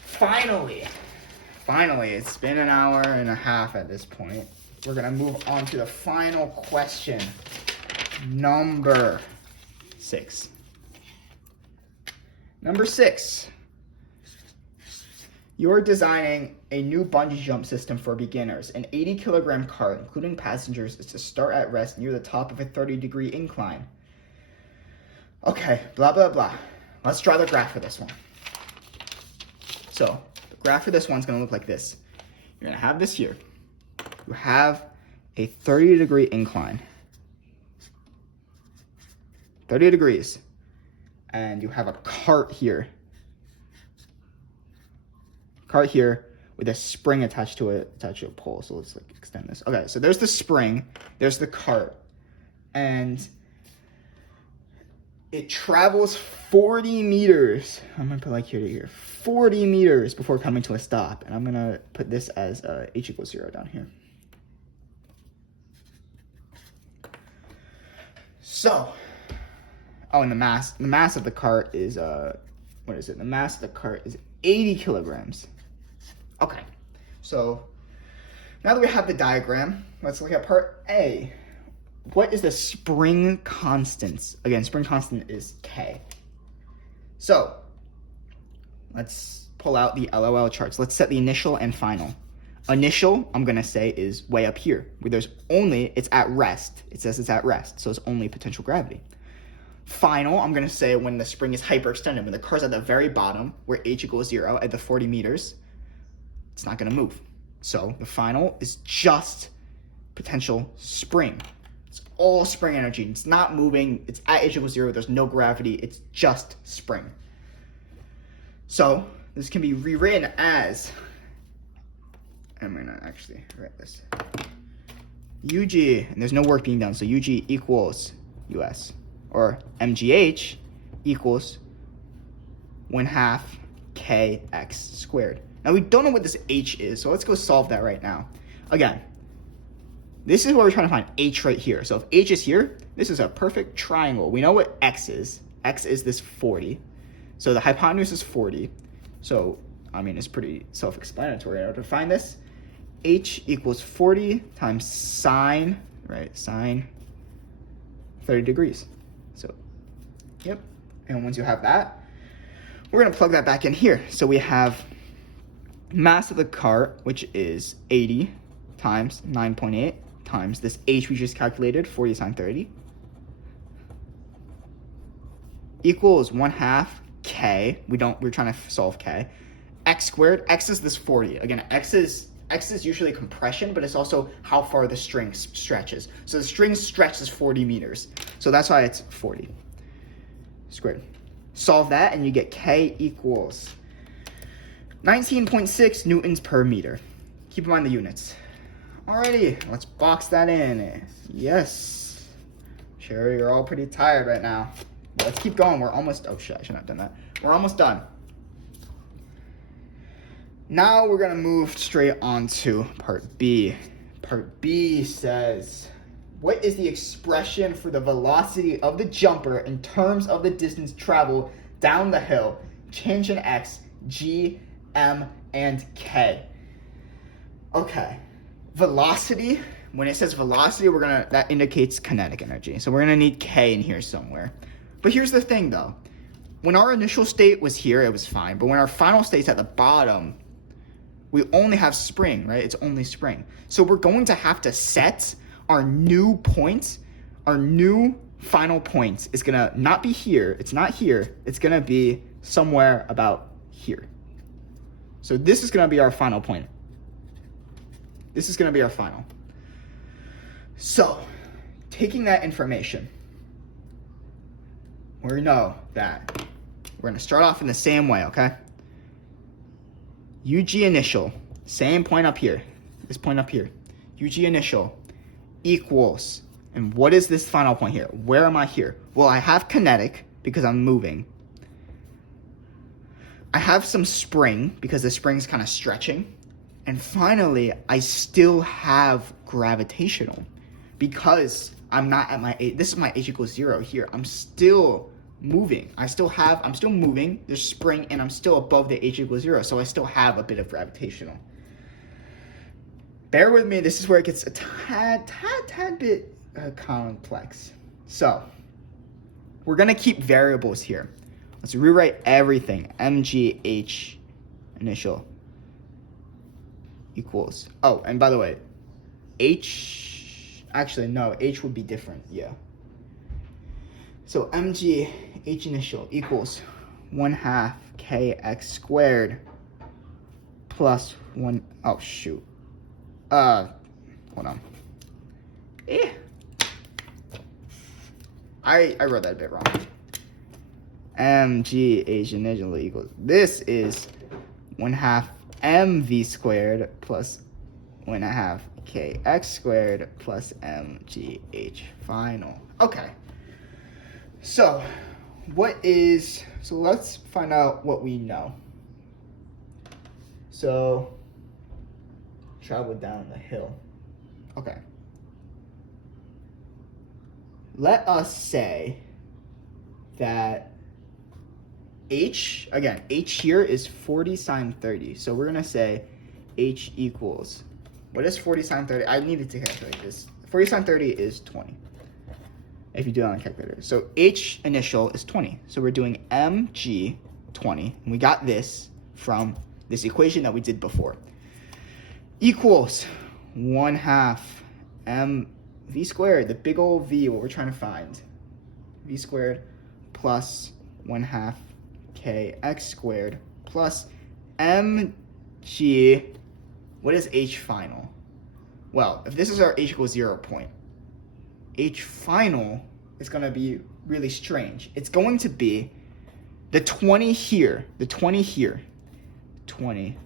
Finally, it's been an hour and a half at this point. We're going to move on to the final question. Number 6. Number 6. You're designing a new bungee jump system for beginners. An 80-kilogram cart, including passengers, is to start at rest near the top of a 30-degree incline. Okay, blah, blah, blah. Let's draw the graph for this one. So, the graph for this one's going to look like this. You're going to have this here. You have a 30-degree incline. 30 degrees. And you have a cart here. Cart here with a spring attached to a pole. So let's extend this. Okay, so there's the spring, there's the cart, and it travels 40 meters. I'm gonna put here to here, 40 meters before coming to a stop. And I'm gonna put this as h equals 0 down here. So, and the mass of the cart is what is it? The mass of the cart is 80 kilograms. Okay, so now that we have the diagram, let's look at part A. What is the spring constant? Again, spring constant is K. So let's pull out the LOL charts. Let's set the initial and final. Initial, I'm gonna say, is way up here, where it's at rest. It says it's at rest, so it's only potential gravity. Final, I'm gonna say when the spring is hyperextended, when the car's at the very bottom, where h equals 0 at the 40 meters, it's not gonna move. So the final is just potential spring. It's all spring energy. It's not moving. It's at h equals 0. There's no gravity. It's just spring. So this can be rewritten as, I'm gonna actually write this, UG, and there's no work being done, so UG equals US, or MGH equals 1/2 KX squared. Now we don't know what this H is, so let's go solve that right now. Again, this is what we're trying to find, H right here. So if H is here, this is a perfect triangle. We know what X is. X is this 40. So the hypotenuse is 40. So, it's pretty self-explanatory. In order to find this, H equals 40 times sine, sine 30 degrees. So, yep. And once you have that, we're going to plug that back in here. So we have mass of the cart, which is 80 times 9.8 times this H we just calculated, 40 sine 30, equals 1/2 K. We're trying to solve K. X squared. X is this 40. Again, X is usually compression, but it's also how far the string stretches. So the string stretches 40 meters. So that's why it's 40 squared. Solve that and you get K equals 19.6 newtons per meter. Keep in mind the units. Alrighty, let's box that in. Yes. Sure, you're all pretty tired right now. Let's keep going. We're almost, oh shit, I shouldn't have done that. We're almost done. Now we're gonna move straight on to part B. Part B says, what is the expression for the velocity of the jumper in terms of the distance traveled down the hill? Change in x, g, m, and k. Okay, velocity. When it says velocity, that indicates kinetic energy. So we're gonna need k in here somewhere. But here's the thing though. When our initial state was here, it was fine. But when our final state's at the bottom, we only have spring, right? It's only spring. So we're going to have to set our new point, our new final point is gonna not be here. It's not here. It's gonna be somewhere about here. So this is gonna be our final point. This is gonna be our final. So, taking that information, we know that we're gonna start off in the same way, okay? UG initial, same point up here, this point up here. UG initial equals, and what is this final point here? Where am I here? Well, I have kinetic because I'm moving. I have some spring because the spring's kind of stretching. And finally, I still have gravitational because I'm not at my H. This is my H equals 0 here. I'm still moving. I'm still moving. There's spring and I'm still above the H equals 0. So I still have a bit of gravitational. Bear with me. This is where it gets a tad bit complex. So we're going to keep variables here. Let's rewrite everything. MGH initial equals, oh, and by the way, H, actually no, H would be different, yeah. So mg H initial equals 1/2 kx squared plus 1, oh shoot. Hold on. I wrote that a bit wrong. Mg H initial equals, this is 1/2 mv squared plus 1/2 kx squared plus mgh final. Okay. So let's find out what we know. So travel down the hill. Okay. Let us say that H here is 40 sine 30. So we're going to say H equals, what is 40 sine 30? I needed to calculate this. 40 sine 30 is 20, if you do it on a calculator. So H initial is 20. So we're doing mg 20. And we got this from this equation that we did before. Equals 1/2 mv squared, the big old V, what we're trying to find. V squared plus 1/2 kx squared plus mg, what is H final? Well, if this is our H equals 0 point, H final is going to be really strange. It's going to be the 20 here, 20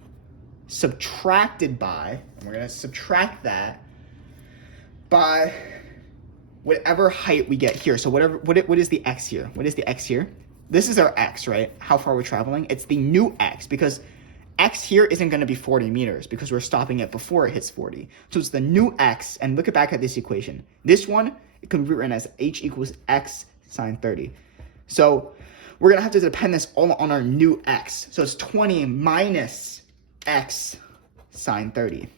subtracted by, and we're going to subtract that by whatever height we get here. So what is the x here? What is the x here? This is our x, right? How far we're traveling. It's the new x because x here isn't going to be 40 meters because we're stopping it before it hits 40. So it's the new x, and look back at this equation. This one, it can be written as h equals x sine 30. So we're going to have to depend this all on our new x. So it's 20 minus x sine 30.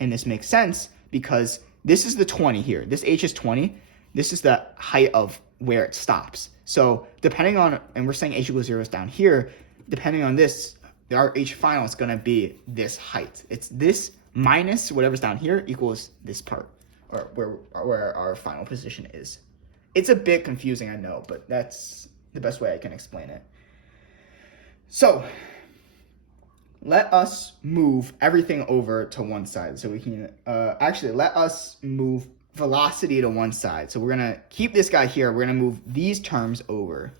And this makes sense because this is the 20 here. This h is 20. This is the height of where it stops. So depending on, and we're saying h equals 0 is down here, depending on this, our h final is going to be this height. It's this minus whatever's down here equals this part, or where our final position is. It's a bit confusing, I know, but that's the best way I can explain it. So let us move everything over to one side. So we can, actually, let us move velocity to one side. So we're going to keep this guy here. We're going to move these terms over.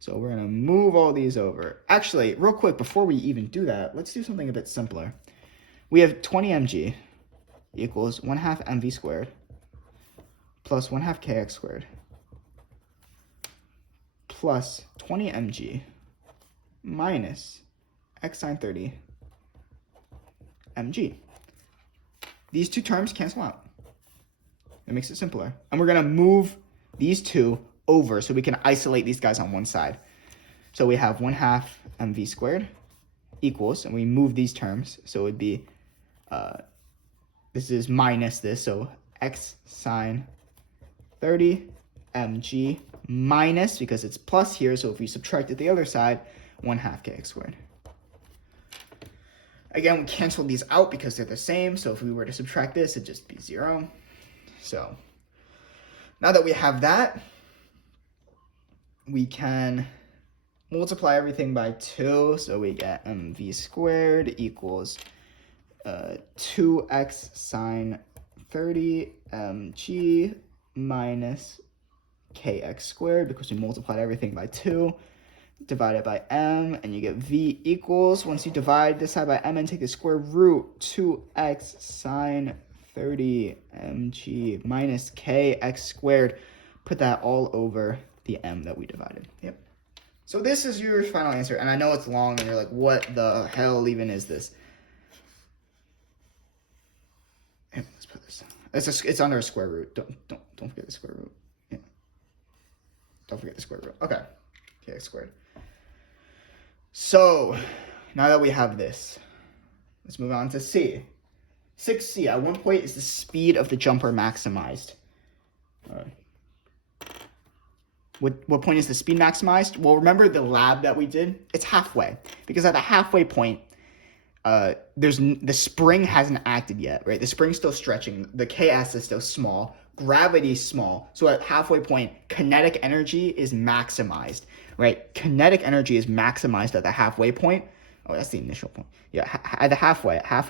So we're going to move all these over. Actually, real quick, before we even do that, let's do something a bit simpler. We have 20 mg equals 1/2 mv squared plus 1/2 kx squared plus 20 mg minus x sine 30 mg. These two terms cancel out. It makes it simpler. And we're going to move these two over so we can isolate these guys on one side. So we have 1/2 mv squared equals, and we move these terms, so it would be, this is minus this, so x sine 30 mg minus, because it's plus here, so if we subtract it the other side, 1/2 kx squared. Again, we cancel these out because they're the same, so if we were to subtract this, it'd just be 0. So now that we have that, we can multiply everything by 2, so we get mv squared equals 2x sine 30 mg minus kx squared, because we multiplied everything by 2, divided by m, and you get v equals, once you divide this side by m and take the square root, 2x sine 30 mg minus kx squared. Put that all over the m that we divided. Yep. So this is your final answer, and I know it's long, and you're like, what the hell even is this? Here, let's put this. It's under a square root. Don't forget the square root. Yeah. Don't forget the square root. Okay. Kx squared. So now that we have this, let's move on to C. 6C. At one point, is the speed of the jumper maximized? What point is the speed maximized? Well, remember the lab that we did? It's halfway, because at the halfway point, the spring hasn't acted yet, right? The spring's still stretching. The Ks is still small. Gravity is small. So at halfway point, kinetic energy is maximized, right? Kinetic energy is maximized at the halfway point. Oh, that's the initial point. Yeah, at the halfway. At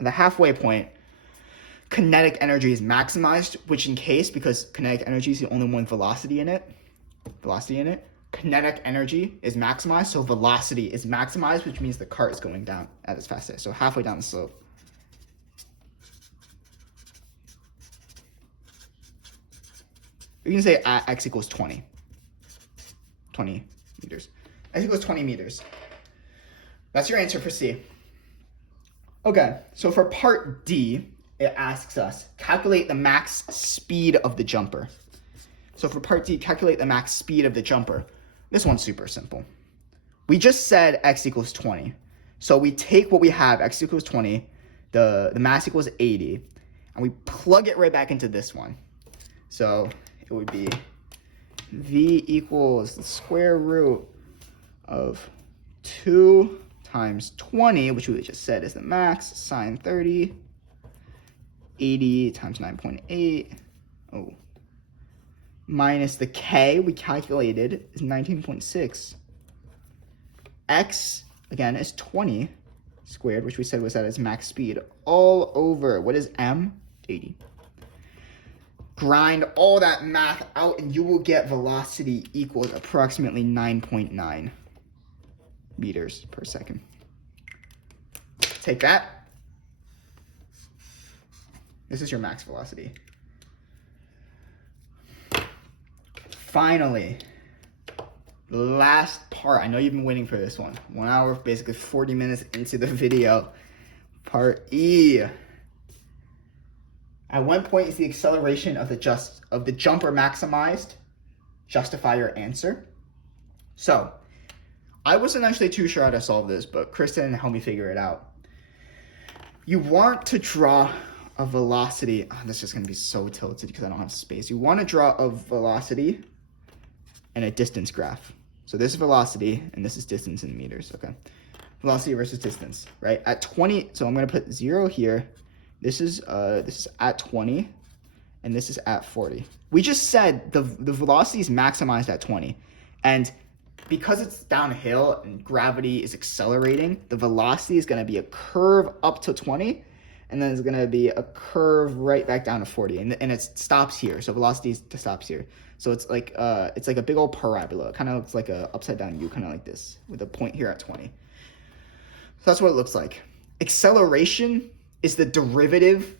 the halfway point, kinetic energy is maximized, which in case, because kinetic energy is the only one velocity in it, kinetic energy is maximized, so velocity is maximized, which means the cart is going down at its fastest. So halfway down the slope. You can say at x equals 20 meters. X equals 20 meters. That's your answer for C. Okay, so for part D, it asks us, calculate the max speed of the jumper. So for part D, calculate the max speed of the jumper. This one's super simple. We just said x equals 20. So we take what we have, x equals 20, the mass equals 80, and we plug it right back into this one. So it would be v equals the square root of 2 times 20, which we just said is the max, sine 30, 80 times 9.8, minus the k we calculated is 19.6. X, again, is 20 squared, which we said was at its max speed, all over, what is m? 80. Grind all that math out, and you will get velocity equals approximately 9.9 meters per second. Take that. This is your max velocity. Finally, the last part. I know you've been waiting for this one. 1 hour, basically 40 minutes into the video. Part E. At what point is the acceleration of the jumper maximized? Justify your answer. So, I wasn't actually too sure how to solve this, but Kristen helped me figure it out. You want to draw a velocity. Oh, this is going to be so tilted because I don't have space. You want to draw a velocity and a distance graph. So this is velocity, and this is distance in meters, okay? Velocity versus distance, right? At 20, so I'm going to put 0 here. This is at 20, and this is at 40. We just said the velocity is maximized at 20, and because it's downhill and gravity is accelerating, the velocity is going to be a curve up to 20, and then it's going to be a curve right back down to 40, and it stops here. So velocity stops here. So it's like a big old parabola. It kind of looks like a upside down U, kind of like this, with a point here at 20. So that's what it looks like. Acceleration is the derivative,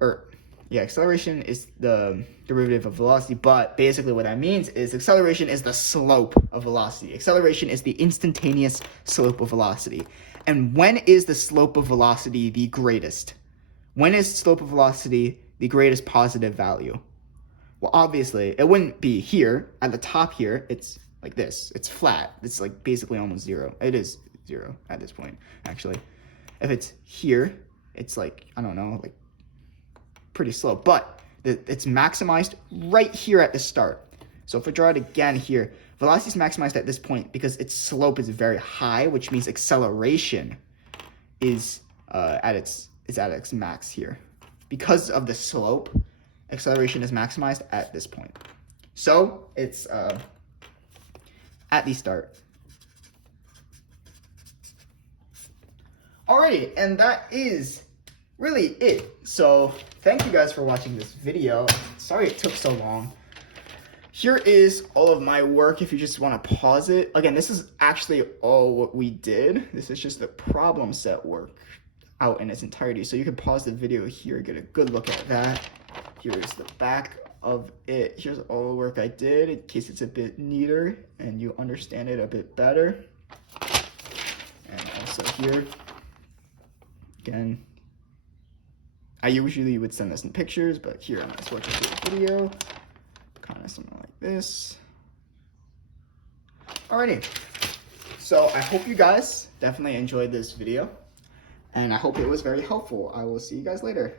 or Yeah, acceleration is the derivative of velocity, but basically what that means is acceleration is the slope of velocity. Acceleration is the instantaneous slope of velocity. And when is the slope of velocity the greatest? When is slope of velocity the greatest positive value? Well, obviously, it wouldn't be here. At the top here, it's like this. It's flat. It's like basically almost zero. It is zero at this point, actually. If it's here, it's like, I don't know, like pretty slow. But it's maximized right here at the start. So if we draw it again here, velocity is maximized at this point because its slope is very high, which means acceleration is at its max here. Because of the slope, acceleration is maximized at this point. So it's at the start. Alrighty, and that is really it. So thank you guys for watching this video. Sorry it took so long. Here is all of my work if you just want to pause it. Again, this is actually all what we did. This is just the problem set work out in its entirety. So you can pause the video here, get a good look at that. Here's the back of it. Here's all the work I did in case it's a bit neater and you understand it a bit better. And also here, again, I usually would send this in pictures, but here I'm going to switch it to a video. Kind of something like this. Alrighty. So I hope you guys definitely enjoyed this video, and I hope it was very helpful. I will see you guys later.